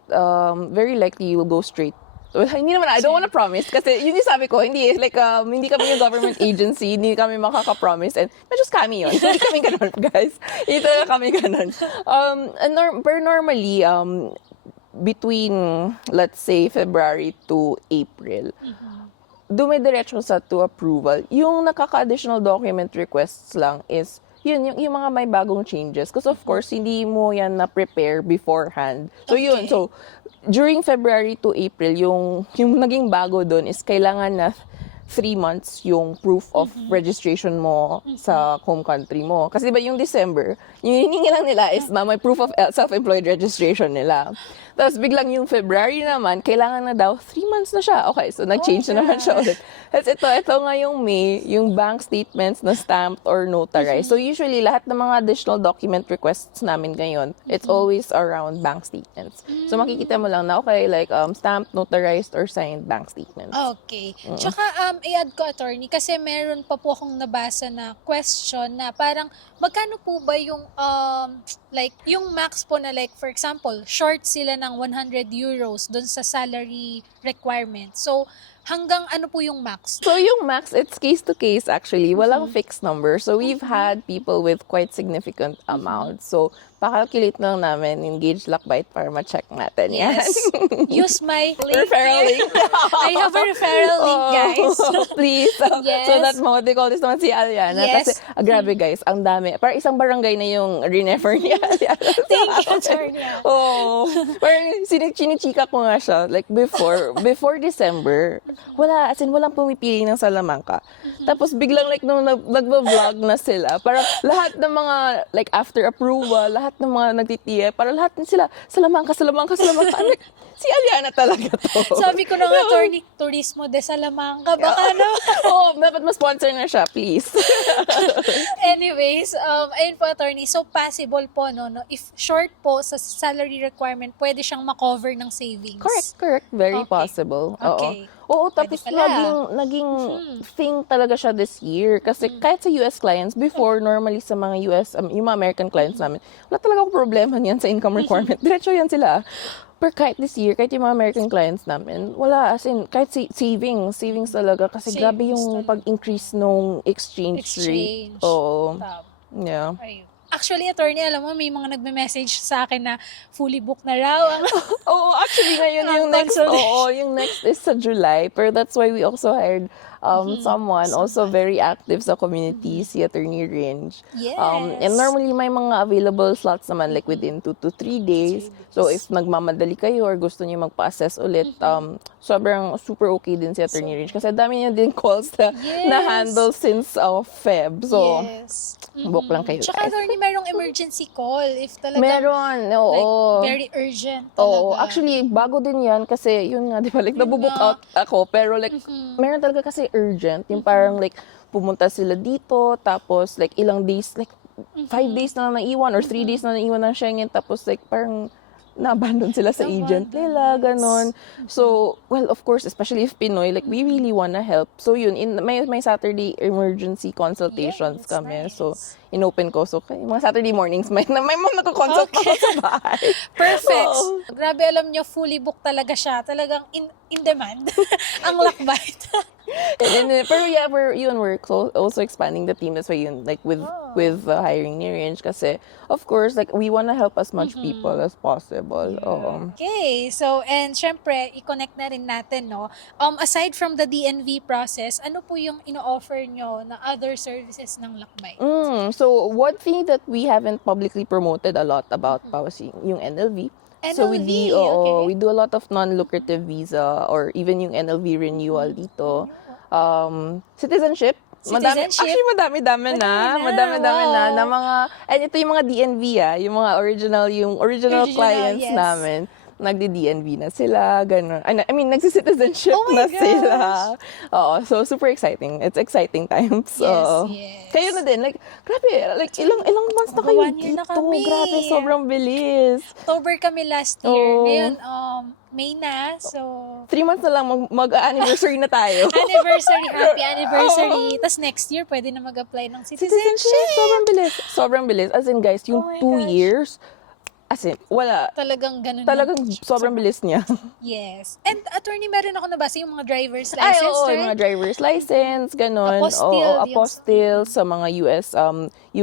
very likely you'll go straight. Well, hindi naman, I don't wanna promise kasi yun yung sabi ko, hindi kami yung government agency, hindi kami makaka-promise, and medyo scammy yun. Hindi kami ganun, guys. Hindi talaga kami ganun. Pero normally, between, let's say, February to April, dumidiretso sa to approval. Yung nakaka-additional document requests lang is yun, yung mga may bagong changes. Because of course, hindi mo yan na-prepare beforehand. So yun, so during February to April, yung naging bago doon is kailangan na 3 months yung proof of registration mo sa home country mo. Kasi diba yung December, yung hinihingi lang nila is may proof of self-employed registration nila. Tapos biglang yung February naman, kailangan na daw 3 months na siya. Okay, so nag-change na naman siya ulit. Tapos ito nga yung May, yung bank statements na stamped or notarized. So usually, lahat ng mga additional document requests namin ngayon, it's always around bank statements. So makikita mo lang na, okay, like stamped, notarized, or signed bank statements. Okay. Tsaka, i-add ko, attorney, kasi meron pa po akong nabasa na question na parang, magkano po ba yung, like, yung max po na, like, for example, short sila ng 100 euros dun sa salary requirement. So, hanggang ano po yung max? So yung max, it's case to case actually. Walang fixed number. So we've had people with quite significant amounts. So pakalculate lang namin, engage Lakbite para ma-check natin yan. Yes. Use my link. Referral link. I have a referral link, guys. Please. Yes. So that mo, they call this naman si Aliana. Yes. Kasi, grabe guys, ang dami. Parang isang barangay na yung renefer ni Aliana. Thank you, attorney. Oo. Parang chinichika ko nga siya. Like before December, walang pumipili ng Salamanca. Tapos biglang like nung nagva-vlog na sila, parang lahat ng mga like after approval, lahat ng mga nagtitiya, parang lahat sila Salamanca. I'm like, si Aliana talaga to. Sabi ko na nga, attorney, Turismo de Salamanca, baka na. Oo, dapat ma-sponsor na siya, please. Anyways, ayun po, attorney. So, possible po, no? If short po sa salary requirement, pwede siyang makover ng savings. Correct. Very Okay. possible. Okay. Oo, tapos Pwede pala. naging thing talaga siya this year. Kasi kahit sa US clients, before, normally sa mga US, yung mga American clients namin, wala talaga akong problema niyan sa income requirement. Diretso yan sila. Pero kahit this year, kahit yung mga American clients namin, wala, as in, kahit savings talaga. Kasi grabe Savings yung talaga. pag-increase nung exchange rate. Exchange. Oo. Tama. Yeah. Ayun. Actually, attorney, alam mo, may mga nagme-message sa akin na fully booked na raw ang Oo, actually ngayon Ang yung next, consolation. yung next is sa July. Pero that's why we also hired someone also very active sa community, si Attorney Range. Yes. And normally may mga available slots naman like within 2 to 3 days. So if nagmamadali kayo or gusto niyo magpa-assess ulit, sobrang super okay din si Attorney Range. Kasi dami niya din calls na Yes. na-handle since Feb. So, yes. book lang kayo, Tsaka, guys. attorney, merong emergency call if talagang Meron, oo. like, very urgent talaga. Oo, actually, bago din yan kasi yun nga, di ba, like, nabubook nga. out ako, pero like, meron talaga kasi urgent, yung parang like, pumunta sila dito, tapos like, ilang days, like, 5 days na naiwan or 3 days na naiwan ng Schengen, tapos like, parang, na-abandon sila sa agent nila, ganon. So, well, of course, especially if Pinoy, like, we really wanna help. So, yun, may Saturday emergency consultations Yes, kami. nice. So, in-open ko. So, mga Saturday mornings, may mga nagko-consult pa ako sa bahay. Perfect. Oo. Grabe, alam nyo, fully booked talaga siya. Talagang in demand. Ang Lakbite. Pero yeah, we're also expanding the team. That's why yun, like with hiring ni Range kasi of course like we wanna help as much people as possible. Okay. So, and syempre, i-connect na rin natin, no? Aside from the DNV process, ano po yung ino-offer nyo na other services ng Lakbite? So one thing that we haven't publicly promoted a lot about pa was yung NLV. So NLV, okay. okay. We do a lot of non-lucrative visa or even yung NLV renewal dito. Citizenship. Citizenship? Madami-dami na. Madami-dami na. Wow. Na mga, and ito yung mga DNV yung mga original clients yes. namin. Nagdi-DNV na sila, gano'n. I mean, nagsi-citizenship Oh my na sila. gosh. Oo, so super exciting. It's exciting times. So, Yes. kayo na din, like, grabe, like, ilang months na kayo 1 year na dito. kami. Grabe, sobrang bilis. October kami last year. Oo. Ngayon, May na. So, 3 months na lang, mag-anniversary na tayo. anniversary, happy anniversary. Tapos next year, pwede na mag-apply ng citizenship. Sobrang bilis. As in, guys, yung Oh my 2 gosh. years, as in, wala. Talagang ganun. Talagang sobrang bilis niya. Yes. And attorney, meron ako nabasa yung mga driver's Ay, license, oo, right? yung mga driver's license, ganun. Apostille, Oo, yung- apostille sa mga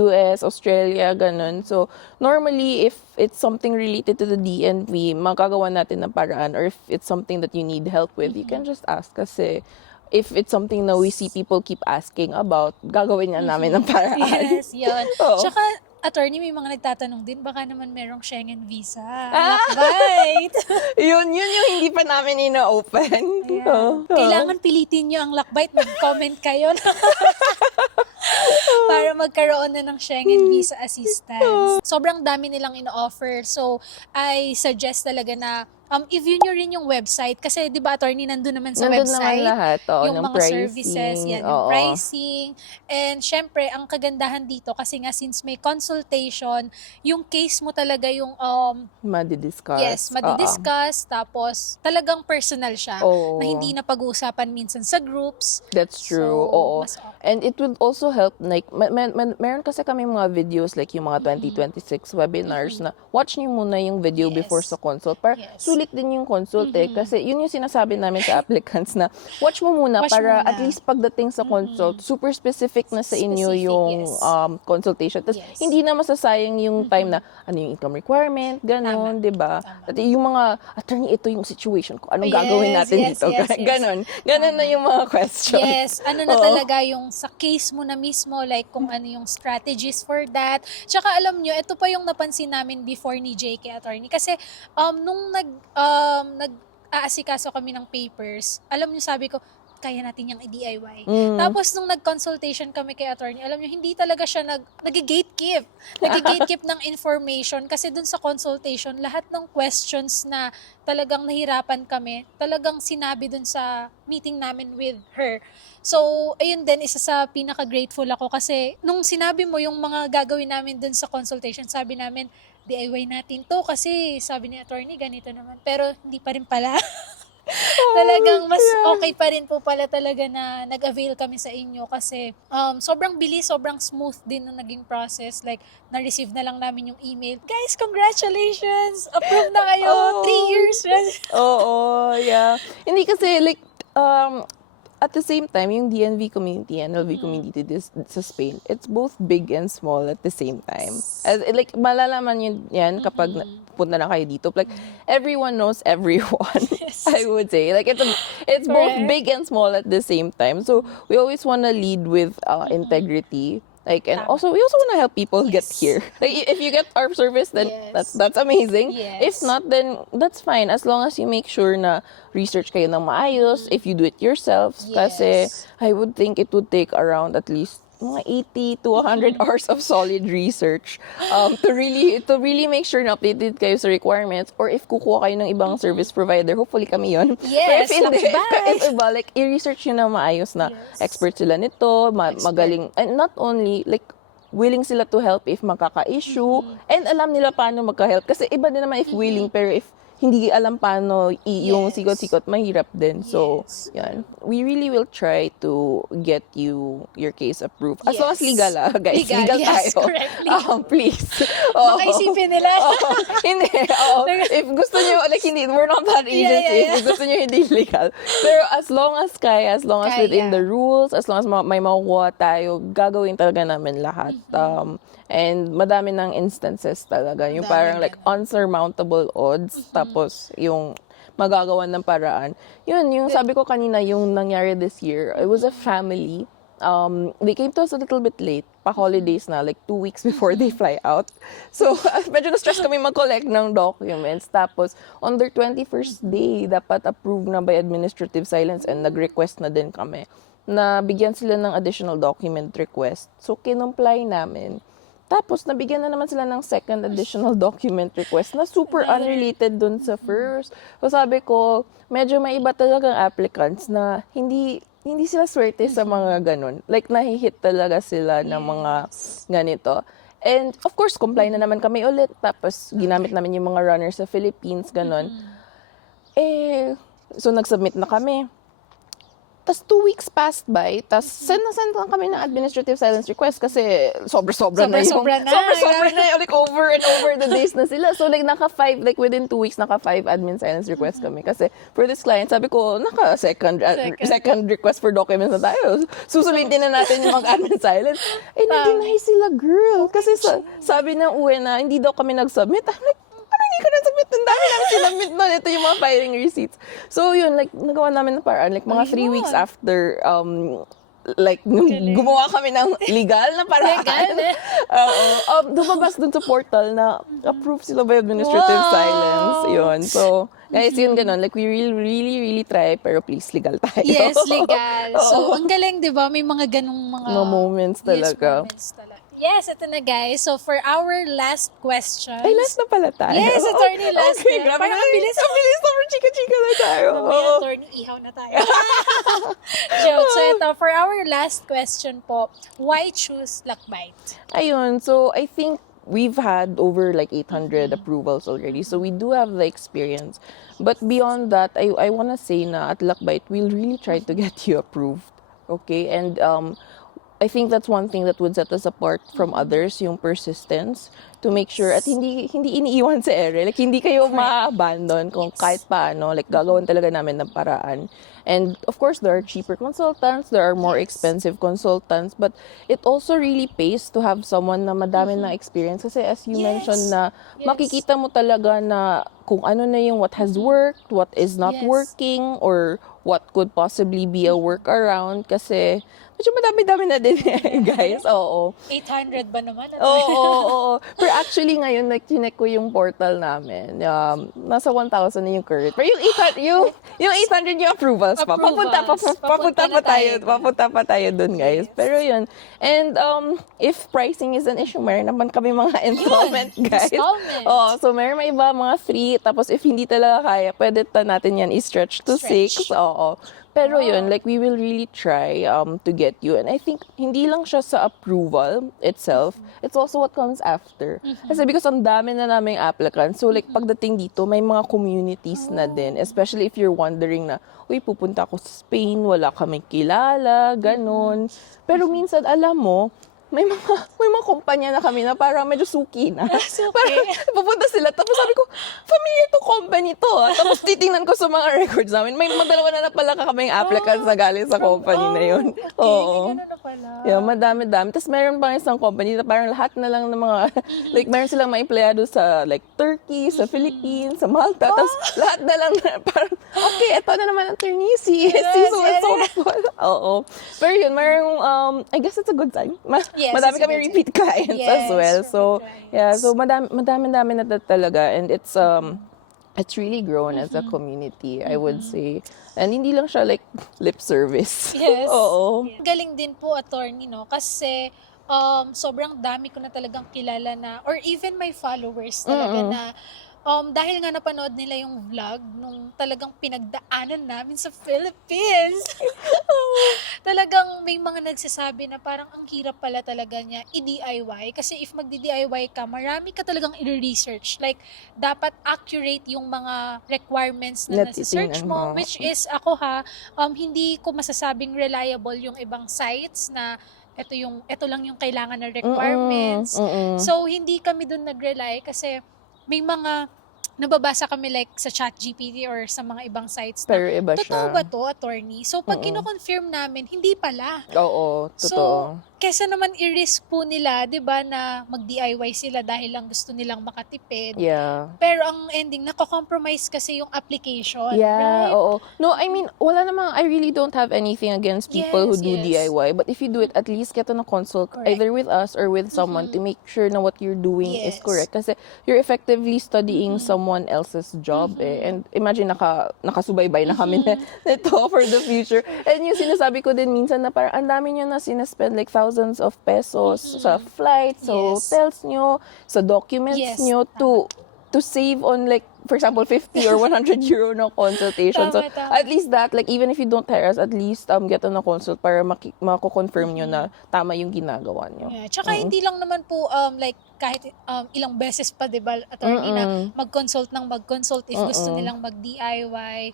US, Australia, ganun. So, normally, if it's something related to the DNV, magagawa natin ng paraan. Or if it's something that you need help with, you can just ask. Kasi, if it's something na we see people keep asking about, gagawin nga namin ng paraan. Yes, yun. Oo. Tsaka, attorney, may mga nagtatanong din, baka naman merong Schengen visa. Lakbite. yun yung hindi pa namin ina-open. Ayan. Kailangan pilitin nyo ang Lakbite. Mag-comment kayo para magkaroon na ng Schengen Visa Assistance. Sobrang dami nilang ino-offer. So, I suggest talaga na i-view nyo rin yung website. Kasi, di ba, attorney, nandun naman sa Nandun website. naman lahat, Yung ng mga pricing, services, yan, yung oo. pricing. And, syempre, ang kagandahan dito, kasi nga, since may consultation, yung case mo talaga yung, Madidiscuss. yes, madidiscuss. Tapos, talagang personal siya. Oo. Na hindi na pag-uusapan minsan sa groups. That's true. So, Oo. mas okay. And it would also help, like, meron kasi kami mga videos, like yung mga 2026 webinars na watch niyo muna yung video Yes. before sa consult. Para Yes. sulit din yung consult Kasi yun yung sinasabi namin sa applicants na watch mo muna Watch para muna. at least pagdating sa consult, super specific na sa inyo Specific, yung yes. consultation. Tapos Yes. hindi na masasayang yung time na ano yung income requirement, ganon, di ba? At yung mga, attorney, ito yung situation ko. Anong gagawin natin dito? Ganon. Ganon na yung mga questions. Yes, ano na Oo. talaga yung sa case mo na mismo, like kung ano yung strategies for that. Tsaka alam nyo, ito pa yung napansin namin before ni JK Attorney. Kasi nung nag-aasikaso kami ng papers, alam nyo sabi ko, kaya natin yung i-DIY. Tapos nung nag-consultation kami kay attorney, alam nyo, hindi talaga siya nag-gatekeep. Nag-gatekeep ng information kasi dun sa consultation, lahat ng questions na talagang nahirapan kami, talagang sinabi dun sa meeting namin with her. So, ayun din, isa sa pinaka-grateful ako kasi nung sinabi mo yung mga gagawin namin dun sa consultation, sabi namin, DIY natin to kasi sabi ni attorney, ganito naman. Pero hindi pa rin pala. Talagang mas okay pa rin po pala talaga na nag-avail kami sa inyo kasi sobrang bilis, sobrang smooth din na naging process. Like, na-receive na lang namin yung email. Guys, congratulations! Approved na kayo! 3 years! Oo, yeah. Hindi kasi, like, at the same time, yung DNV community, NLV community sa Spain, it's both big and small at the same time. As, like, malalaman yun yan kapag punta na kayo dito. Like, everyone knows everyone, I would say. Like, it's both Correct. big and small at the same time. So, we always want to lead with integrity. Like, and also, we also want to help people get here. Like, if you get our service, then Yes. that's amazing. Yes. If not, then that's fine. As long as you make sure na research kayo ng maayos, if you do it yourselves. Kasi, Yes. I would think it would take around at least mga 80 to 100 hours of solid research to really make sure na updated kayo sa requirements, or if kukuha kayo ng ibang service provider, hopefully kami yon. Yes, Pero if hindi, lakbay. if iba, like, i-research nyo na maayos na Yes. expert sila nito, magaling, and not only, like, willing sila to help if magkaka-issue, and alam nila paano magka-help. Kasi iba din naman if willing, pero if hindi alam paano yung Yes. sikot-sikot, mahirap din. So, Yes. yan. We really will try to get your case approved. As long as Yes. legal, guys. Legal, yes, tayo. correctly. Please. Baka isipin nila. Hindi. If gusto nyo, like, hindi, we're not that agency. yeah. If gusto nyo hindi legal. Pero as long as kaya, as long as Kaya. within the rules, as long as may makukuha tayo, gagawin talaga namin lahat. And madami ng instances talaga. Yung Madami parang like ganun. unsurmountable odds. Tapos yung magagawa ng paraan. Yun, yung sabi ko kanina, yung nangyari this year, it was a family. They came to us a little bit late, pa-holidays na, like 2 weeks before they fly out. So, medyo na-stress kami mag-collect ng documents. Tapos, on their 21st day, dapat approved na by administrative silence and nag-request na din kami na bigyan sila ng additional document request. So, kinumply namin. Tapos, nabigyan na naman sila ng second additional document request na super unrelated dun sa first. So, sabi ko, medyo may iba talagang applicants na hindi sila swerte sa mga ganun. Like, nahihit talaga sila ng mga ganito. And, of course, comply na naman kami ulit. Tapos, ginamit namin yung mga runners sa Philippines, ganun. So, nag-submit na kami. Tapos 2 weeks passed by, tapos send lang kami ng administrative silence request kasi sobra-sobra na yung... Sobra na. Sobra na yung, like, over and over the days na sila. So, like, like, within 2 weeks, 5 admin silence request kami. Kasi, for this client, sabi ko, second request for documents na tayo. Susulitin na natin yung mag-admin silence. Eh, na-deny sila, girl. Kasi sabi ng UE na, hindi daw kami nag-submit. I'm like, hindi ko na-submit. Ang dami namin sinubmit na. Ito yung mga filing receipts. So, yun, like, nagawa namin ng paraan. Like, mga 3 weeks after like, nung Galing. gumawa kami ng legal na paraan. Legal, eh. Oo. Lumabas dun sa portal na approve sila by administrative Wow. silence. Yun. So, guys, yun ganun. Like, we really try, pero please, legal tayo. Yes, legal. So, Oo. ang galing, di ba? May mga ganong mga... Mga moments talaga. Yes, moments talaga. Yes, ito na guys. So, for our last questions... Ay, last na pala tayo. Yes, attorney, last Okay, na. grabe Parang na. ang bilis. Ang bilis. Sobrang chika-chika na tayo. Mamaya, Oo. attorney, ihaw na tayo. Joke. So, ito, for our last question po, why choose Lakbite? Ayun, so I think we've had over like 800 approvals already. So we do have the experience. But beyond that, I want to say na at Lakbite, we'll really try to get you approved. Okay? And I think that's one thing that would set us apart from others, yung persistence to make sure at hindi iniiwan sa ere. Like hindi kayo ma-abandon kung kahit paano. Like gagawin talaga namin ng paraan. And of course, there are cheaper consultants, there are more expensive consultants, but it also really pays to have someone na madami na experience. Kasi as you mentioned na makikita mo talaga na kung ano na yung what has worked, what is not Yes. working, or what could possibly be a workaround. Kasi medyo madami-dami na din guys. Oo. 800 ba naman? Oo. Pero actually ngayon, like, chinek ko yung portal namin. Nasa 1,000 na yung current. Pero yung 800 yung approvals pa. Papunta pa tayo dun, guys. Pero yun. And if pricing is an issue, meron naman kami mga installment, guys. Installment. So meron may iba mga free. Tapos if hindi talaga kaya, pwede natin yan i-stretch to 6. Oo. Pero yun, like, we will really try to get you. And I think, hindi lang siya sa approval itself, it's also what comes after. Kasi because ang dami na naming applicants, so like, pagdating dito, may mga communities na din. Especially if you're wondering na, uy, pupunta ako sa Spain, wala kaming kilala, ganun. Pero minsan, alam mo, may mga kumpanya na kami na parang medyo suki na. Suki. Parang pupunta sila. Tapos sabi ko, familiar to company to. Tapos titingnan ko sa mga records namin. May magdalawa na pala kaming applicants na galing sa company na yun. Okay, Oo. ganun na pala. Yeah, madami-dami. Tapos meron pang isang company na parang lahat na lang ng mga, like meron silang mga empleyado sa like Turkey, sa Philippines, sa Malta. Tapos lahat na lang na parang, okay, eto na naman ang attorney, si so. Oo. Pero yun, merong, I guess it's a good sign. Yes, Madami it's a kami good repeat clients Yes, as well. So, repeat yeah, clients. so madami na talaga. And it's really grown as a community, I would say. And hindi lang siya like lip service. Yes. Oo. Galing din po, attorney, no? Kasi sobrang dami ko na talagang kilala na, or even my followers talaga na, dahil nga napanood nila yung vlog nung talagang pinagdaanan namin sa Philippines. Talagang may mga nagsasabi na parang ang hirap pala talaga niya i-DIY. Kasi if magdi-DIY ka, marami ka talagang i-research. Like, dapat accurate yung mga requirements na nasa-search mo. Natitingnan mo. Which is, ako hindi ko masasabing reliable yung ibang sites na ito lang yung kailangan na requirements. So, hindi kami dun nag-rely kasi may mga nababasa kami like sa ChatGPT or sa mga ibang sites na, Pero iba siya. totoo ba to, attorney? So, pag kino-confirm namin, hindi pala. Oo, totoo. So, kesa naman i-risk po nila, di ba, na mag-DIY sila dahil lang gusto nilang makatipid. Yeah. Pero ang ending, nako-compromise kasi yung application. Yeah, right? oo. No, I mean, wala namang, I really don't have anything against people who do Yes. DIY. But if you do it, at least get on a consult Correct. either with us or with someone to make sure na what you're doing is Yes. correct. Kasi you're effectively studying someone else's job eh. And imagine, nakasubaybay na kami nito for the future. And yung sinasabi ko din minsan na parang ang dami nyo na sinaspend like thousands of pesos sa flights, sa Yes. hotels nyo, sa documents Yes, nyo to save on like, for example, 50 or 100 euro na consultation. So, Tama. at least that, like, even if you don't hire us, at least get on a consult para mako-confirm nyo na tama yung ginagawa nyo. Yeah. Tsaka hindi lang naman po like kahit ilang beses pa, 'di ba, attorney, na mag-consult if gusto nilang mag-DIY.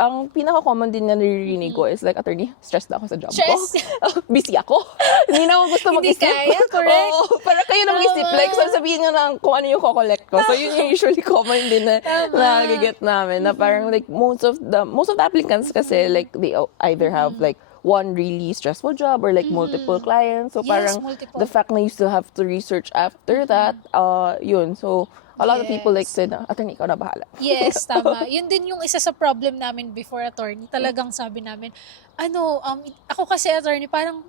Ang pinaka-common din na naririnig ko is like, attorney, stressed na ako sa job Stress. ko. Busy ako. Hindi na ako gusto Hindi mag-isip. kaya, correct. Oo, para kayo na mag-isip. Tama. Like, sasabihin nyo lang kung ano yung ko-collect ko. So, yun yung usually common din na nag-get namin. Na parang like, most of the applicants kasi, like, they either have like, one really stressful job or like multiple clients. So, Yes, parang multiple. the fact na you still have to research after that, yun. So, a lot of people like Yes. said, attorney, ikaw na bahala. Yes, tama. Yun din yung isa sa problem namin before attorney. Talagang sabi namin, ako kasi attorney, parang,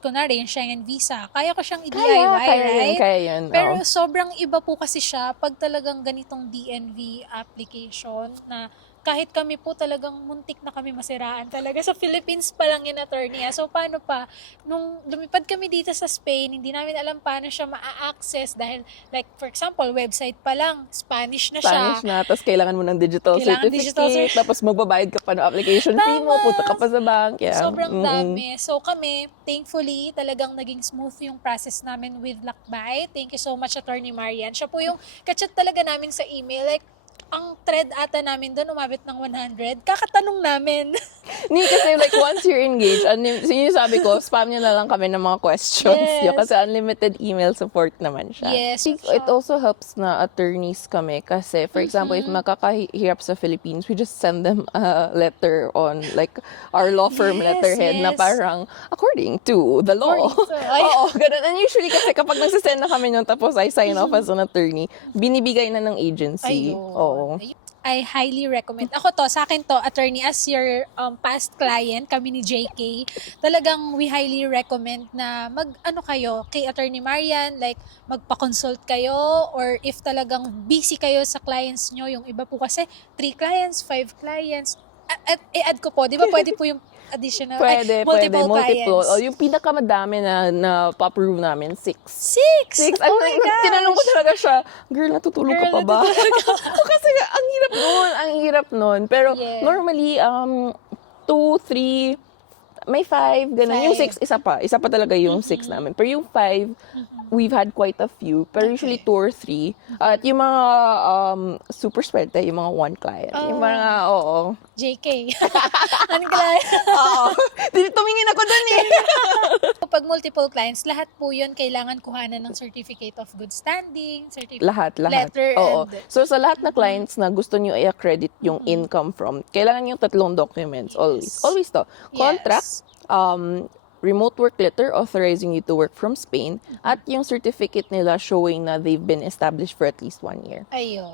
kunwari, yung Schengen visa, kaya ko siyang i-DIY, right? Kaya yun. Pero Oo. sobrang iba po kasi siya pag talagang ganitong DNV application na kahit kami po talagang muntik na kami masiraan talaga. Sa Philippines pa lang yun, attorney. So, paano pa? Nung lumipad kami dito sa Spain, hindi namin alam paano siya ma-access dahil, like, for example, website pa lang, Spanish na siya. Spanish na, tapos kailangan mo ng digital Kailangan digital certificate, tapos magbabayad ka pa ng application fee mo, Tama. punta ka pa sa bank. Yeah. Sobrang dami. So kami, thankfully, talagang naging smooth yung process namin with Lakbay. Thank you so much, Attorney Marian. Siya po yung kachat talaga namin sa email. Like, ang thread ata namin doon umabot ng 100. Kakatanong namin. Ni kasi like once you're engaged, sabi ko, spam nyo na lang kami ng mga questions. Yes. Yun, kasi unlimited email support naman siya. Yes, I think it also helps na attorneys kami kasi for example, if makakahirap sa Philippines, we just send them a letter on like our law firm Yes, letterhead na yes. parang according to the law. According to- ay. Oo, ganun. And usually kasi kapag nagsasend na kami nun tapos I sign off as an attorney, binibigay na ng agency. Ayun. Oo. I highly recommend. Ako to, sa akin to, attorney, as your past client, kami ni JK, talagang we highly recommend na mag-ano kayo kay Attorney Marian, like magpa-consult kayo or if talagang busy kayo sa clients nyo, yung iba po kasi 3 clients, 5 clients, i-add ko po, di ba pwede po yung additional, multiple clients. Oh, yung pinakamadami na pa-approve namin, 6. 6! Oh my gosh! Tinanong ko talaga siya, girl, natutulog ka Girl, pa ba? natutulog ka Kasi ang hirap nun. Pero Yeah. normally, 2, 3, may 5, ganun. Yung 6, isa pa talaga yung 6 namin. Pero yung 5, we've had quite a few. Pero usually 2 or 3. At yung mga super swerte, yung mga 1 client. Yung mga, oo. JK. Anong client? Oo. Tumingin ako dun eh. Pag multiple clients, lahat po yun kailangan kuhanan ng certificate of good standing, Lahat. letter, Oo. and So, sa lahat na clients na gusto nyo i-accredit yung income from, kailangan yung 3 documents. Always. Always to. Contract, remote work letter authorizing you to work from Spain, at yung certificate nila showing na they've been established for at least 1 year. Ayun.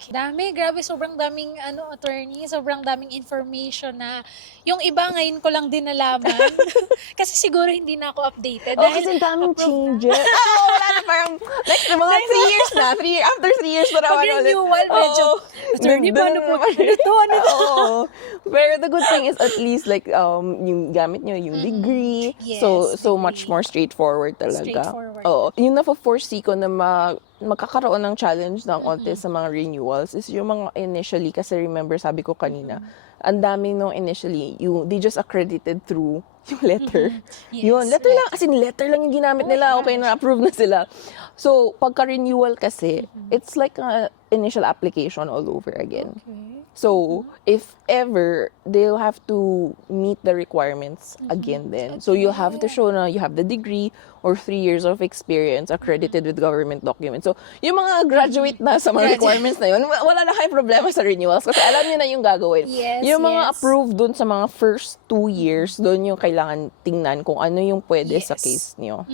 Okay. Grabe, sobrang daming attorney, sobrang daming information na yung iba ngayon ko lang din nalaman. Kasi siguro hindi na ako updated. Oh, kasi daming changes. Wala na parang, next na mga 3 years na. After 3 years na Pag renewal, medyo, attorney, paano po? Ano to? Oo. Pero the good thing is at least like yung gamit nyo, yung degree. Yes, So degree. much more straightforward talaga. Straightforward. Oo. Yung na-foresee ko na magkakaroon ng challenge ng konti sa mga renewals is yung mga initially, kasi remember sabi ko kanina, ang dami nung initially, they just accredited through yung letter. Yes, Yun, letter lang yung ginamit nila, okay na approve na sila. So, pagka-renewal kasi, it's like a initial application all over again. Okay. So, if ever, they'll have to meet the requirements again then. So, you'll have to show na you have the degree or 3 years of experience accredited with government documents. So, yung mga graduate na sa mga requirements na yun, wala na kayong problema sa renewals kasi alam niyo na yung gagawin. Yes, Yung mga yes. approved dun sa mga first 2 years, dun yung kailangan tingnan kung ano yung pwede sa Yes. case niyo.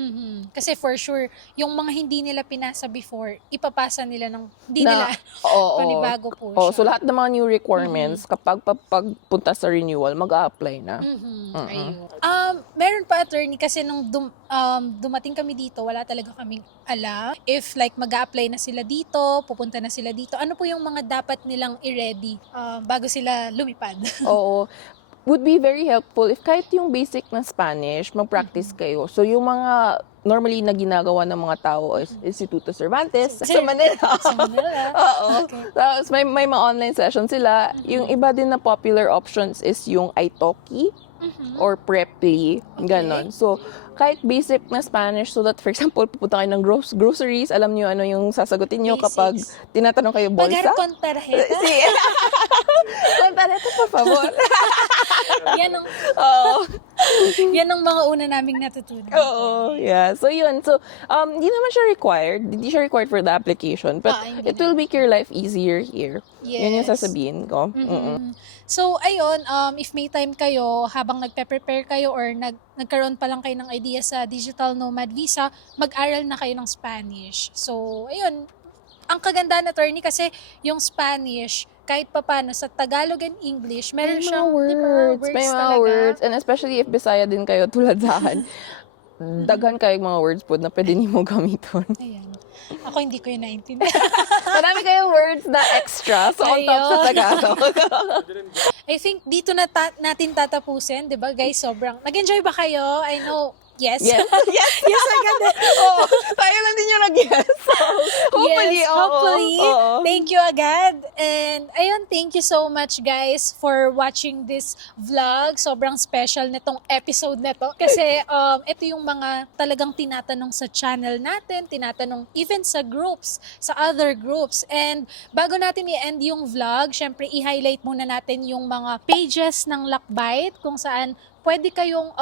Kasi for sure, yung mga hindi nila pinasa before, ipapasa nila ng, hindi nila, Oo. panibago po Oo, siya. so lahat ng mga new requirements, kapag pagpunta sa renewal, mag-a-apply na. Ayun. Meron pa, attorney, kasi nung dumating kami dito, wala talaga kaming alam. If like mag-a-apply na sila dito, pupunta na sila dito, ano po yung mga dapat nilang i-ready bago sila lumipad? Oo. Would be very helpful if kahit yung basic na Spanish, mag-practice kayo. So yung mga normally na ginagawa ng mga tao is Instituto Cervantes sa Manila. Sa Manila. Oo. Okay. Tapos may mga online sessions sila. Yung iba din na popular options is yung italki or Preply, ganon. So, kahit basic na Spanish so that, for example, pupunta kayo ng groceries, alam niyo ano yung sasagutin niyo kapag Basics. tinatanong kayo, bolsa? Pagar con tarjeta. Sí. Contareta, por favor. Yan ang, Oo. yan ang mga una naming natutunan. Oo, yeah. So yun. So, hindi naman siya required. Hindi siya required for the application. But Hindi it will make your life easier here. Yun yung Yes. sasabihin ko. So, ayun, if may time kayo, habang nagpe-prepare kayo or nagkaroon pa lang kayo ng idea sa Digital Nomad Visa, mag-aral na kayo ng Spanish. So, ayun, ang kagandahan, attorney, kasi yung Spanish, kahit papano sa Tagalog and English, meron May mga siyang, di ba, words, words may mga talaga. words. And especially if Bisaya din kayo tulad sa akin, daghan kayong mga words po na pwede nimo gamiton. Ayan. Ako hindi ko yun naintindihan. Marami kayong words na extra, so on top sa Ayun. Tagalog. I think dito na natin tatapusin, di ba guys? Sobrang, nag-enjoy ba kayo? I know, yes. Yes. Yes. Yes, agad. Oo. Tayo lang din yung nag-yes. So, hopefully, Yes, oo. hopefully. Oo. Thank you agad. And ayun, thank you so much guys for watching this vlog. Sobrang special nitong episode na to. Kasi ito yung mga talagang tinatanong sa channel natin, tinatanong even sa groups, sa other groups. And bago natin i-end yung vlog, syempre i-highlight muna natin yung mga pages ng Lakbite kung saan pwede kayong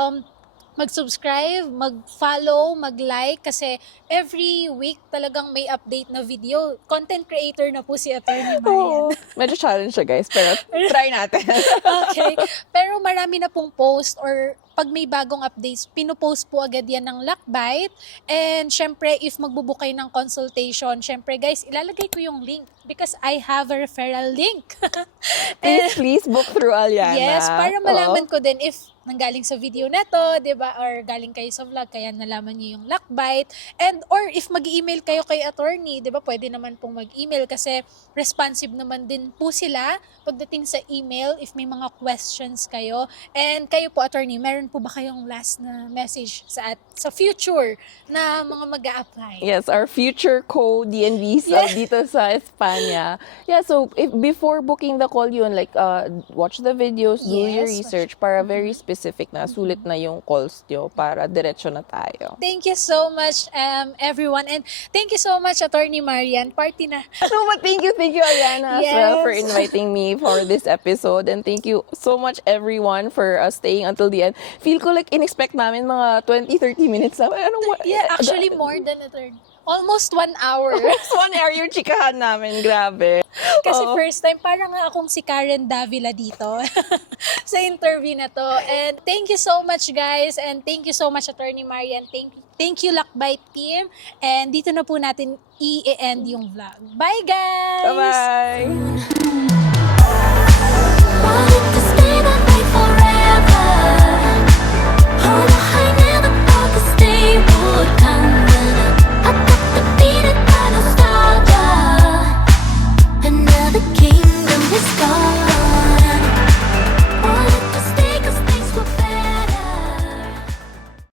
mag-subscribe, mag-follow, mag-like kasi every week talagang may update na video. Content creator na po si Attorney Marian. Oo. Medyo challenge siya, guys, pero try natin. Okay. Pero marami na pong post or pag may bagong updates, pinopost po agad yan ng Lakbite. And syempre, if magbubook kayo ng consultation, syempre guys, ilalagay ko yung link because I have a referral link. Please book through Aliana. Yes, para malaman Oo. ko din if nanggaling sa video na to, 'di ba? Or galing kayo sa vlog kaya nalaman niyo yung Lakbite. And or if mag-email kayo kay attorney, 'di ba? Pwede naman pong mag-email kasi responsive naman din po sila pagdating sa email if may mga questions kayo. And kayo po attorney, meron po ba kayong last na message sa future na mga mag-a-apply? Yes, our future co-DN visa dito sa Espanya. Yeah, so if before booking the call yun, like watch the videos, do your Yes, research para very specific na, sulit na yung calls nyo para diretso na tayo. Thank you so much everyone and thank you so much Attorney Marian. Party na. No, but thank you, Aliana, as well for Yes. inviting me for this episode. And thank you so much, everyone, for staying until the end. Feel ko like in-expect namin mga 20-30 minutes na. Yeah, actually more than a third. Almost 1 hour. Almost 1 hour yung chikahan namin. Grabe. Kasi Oo. first time, parang nga akong si Karen Davila dito sa interview na to. And thank you so much guys. And thank you so much Attorney Marian. Thank you Lakbite team. And dito na po natin i-end yung vlog. Bye guys! Bye-bye.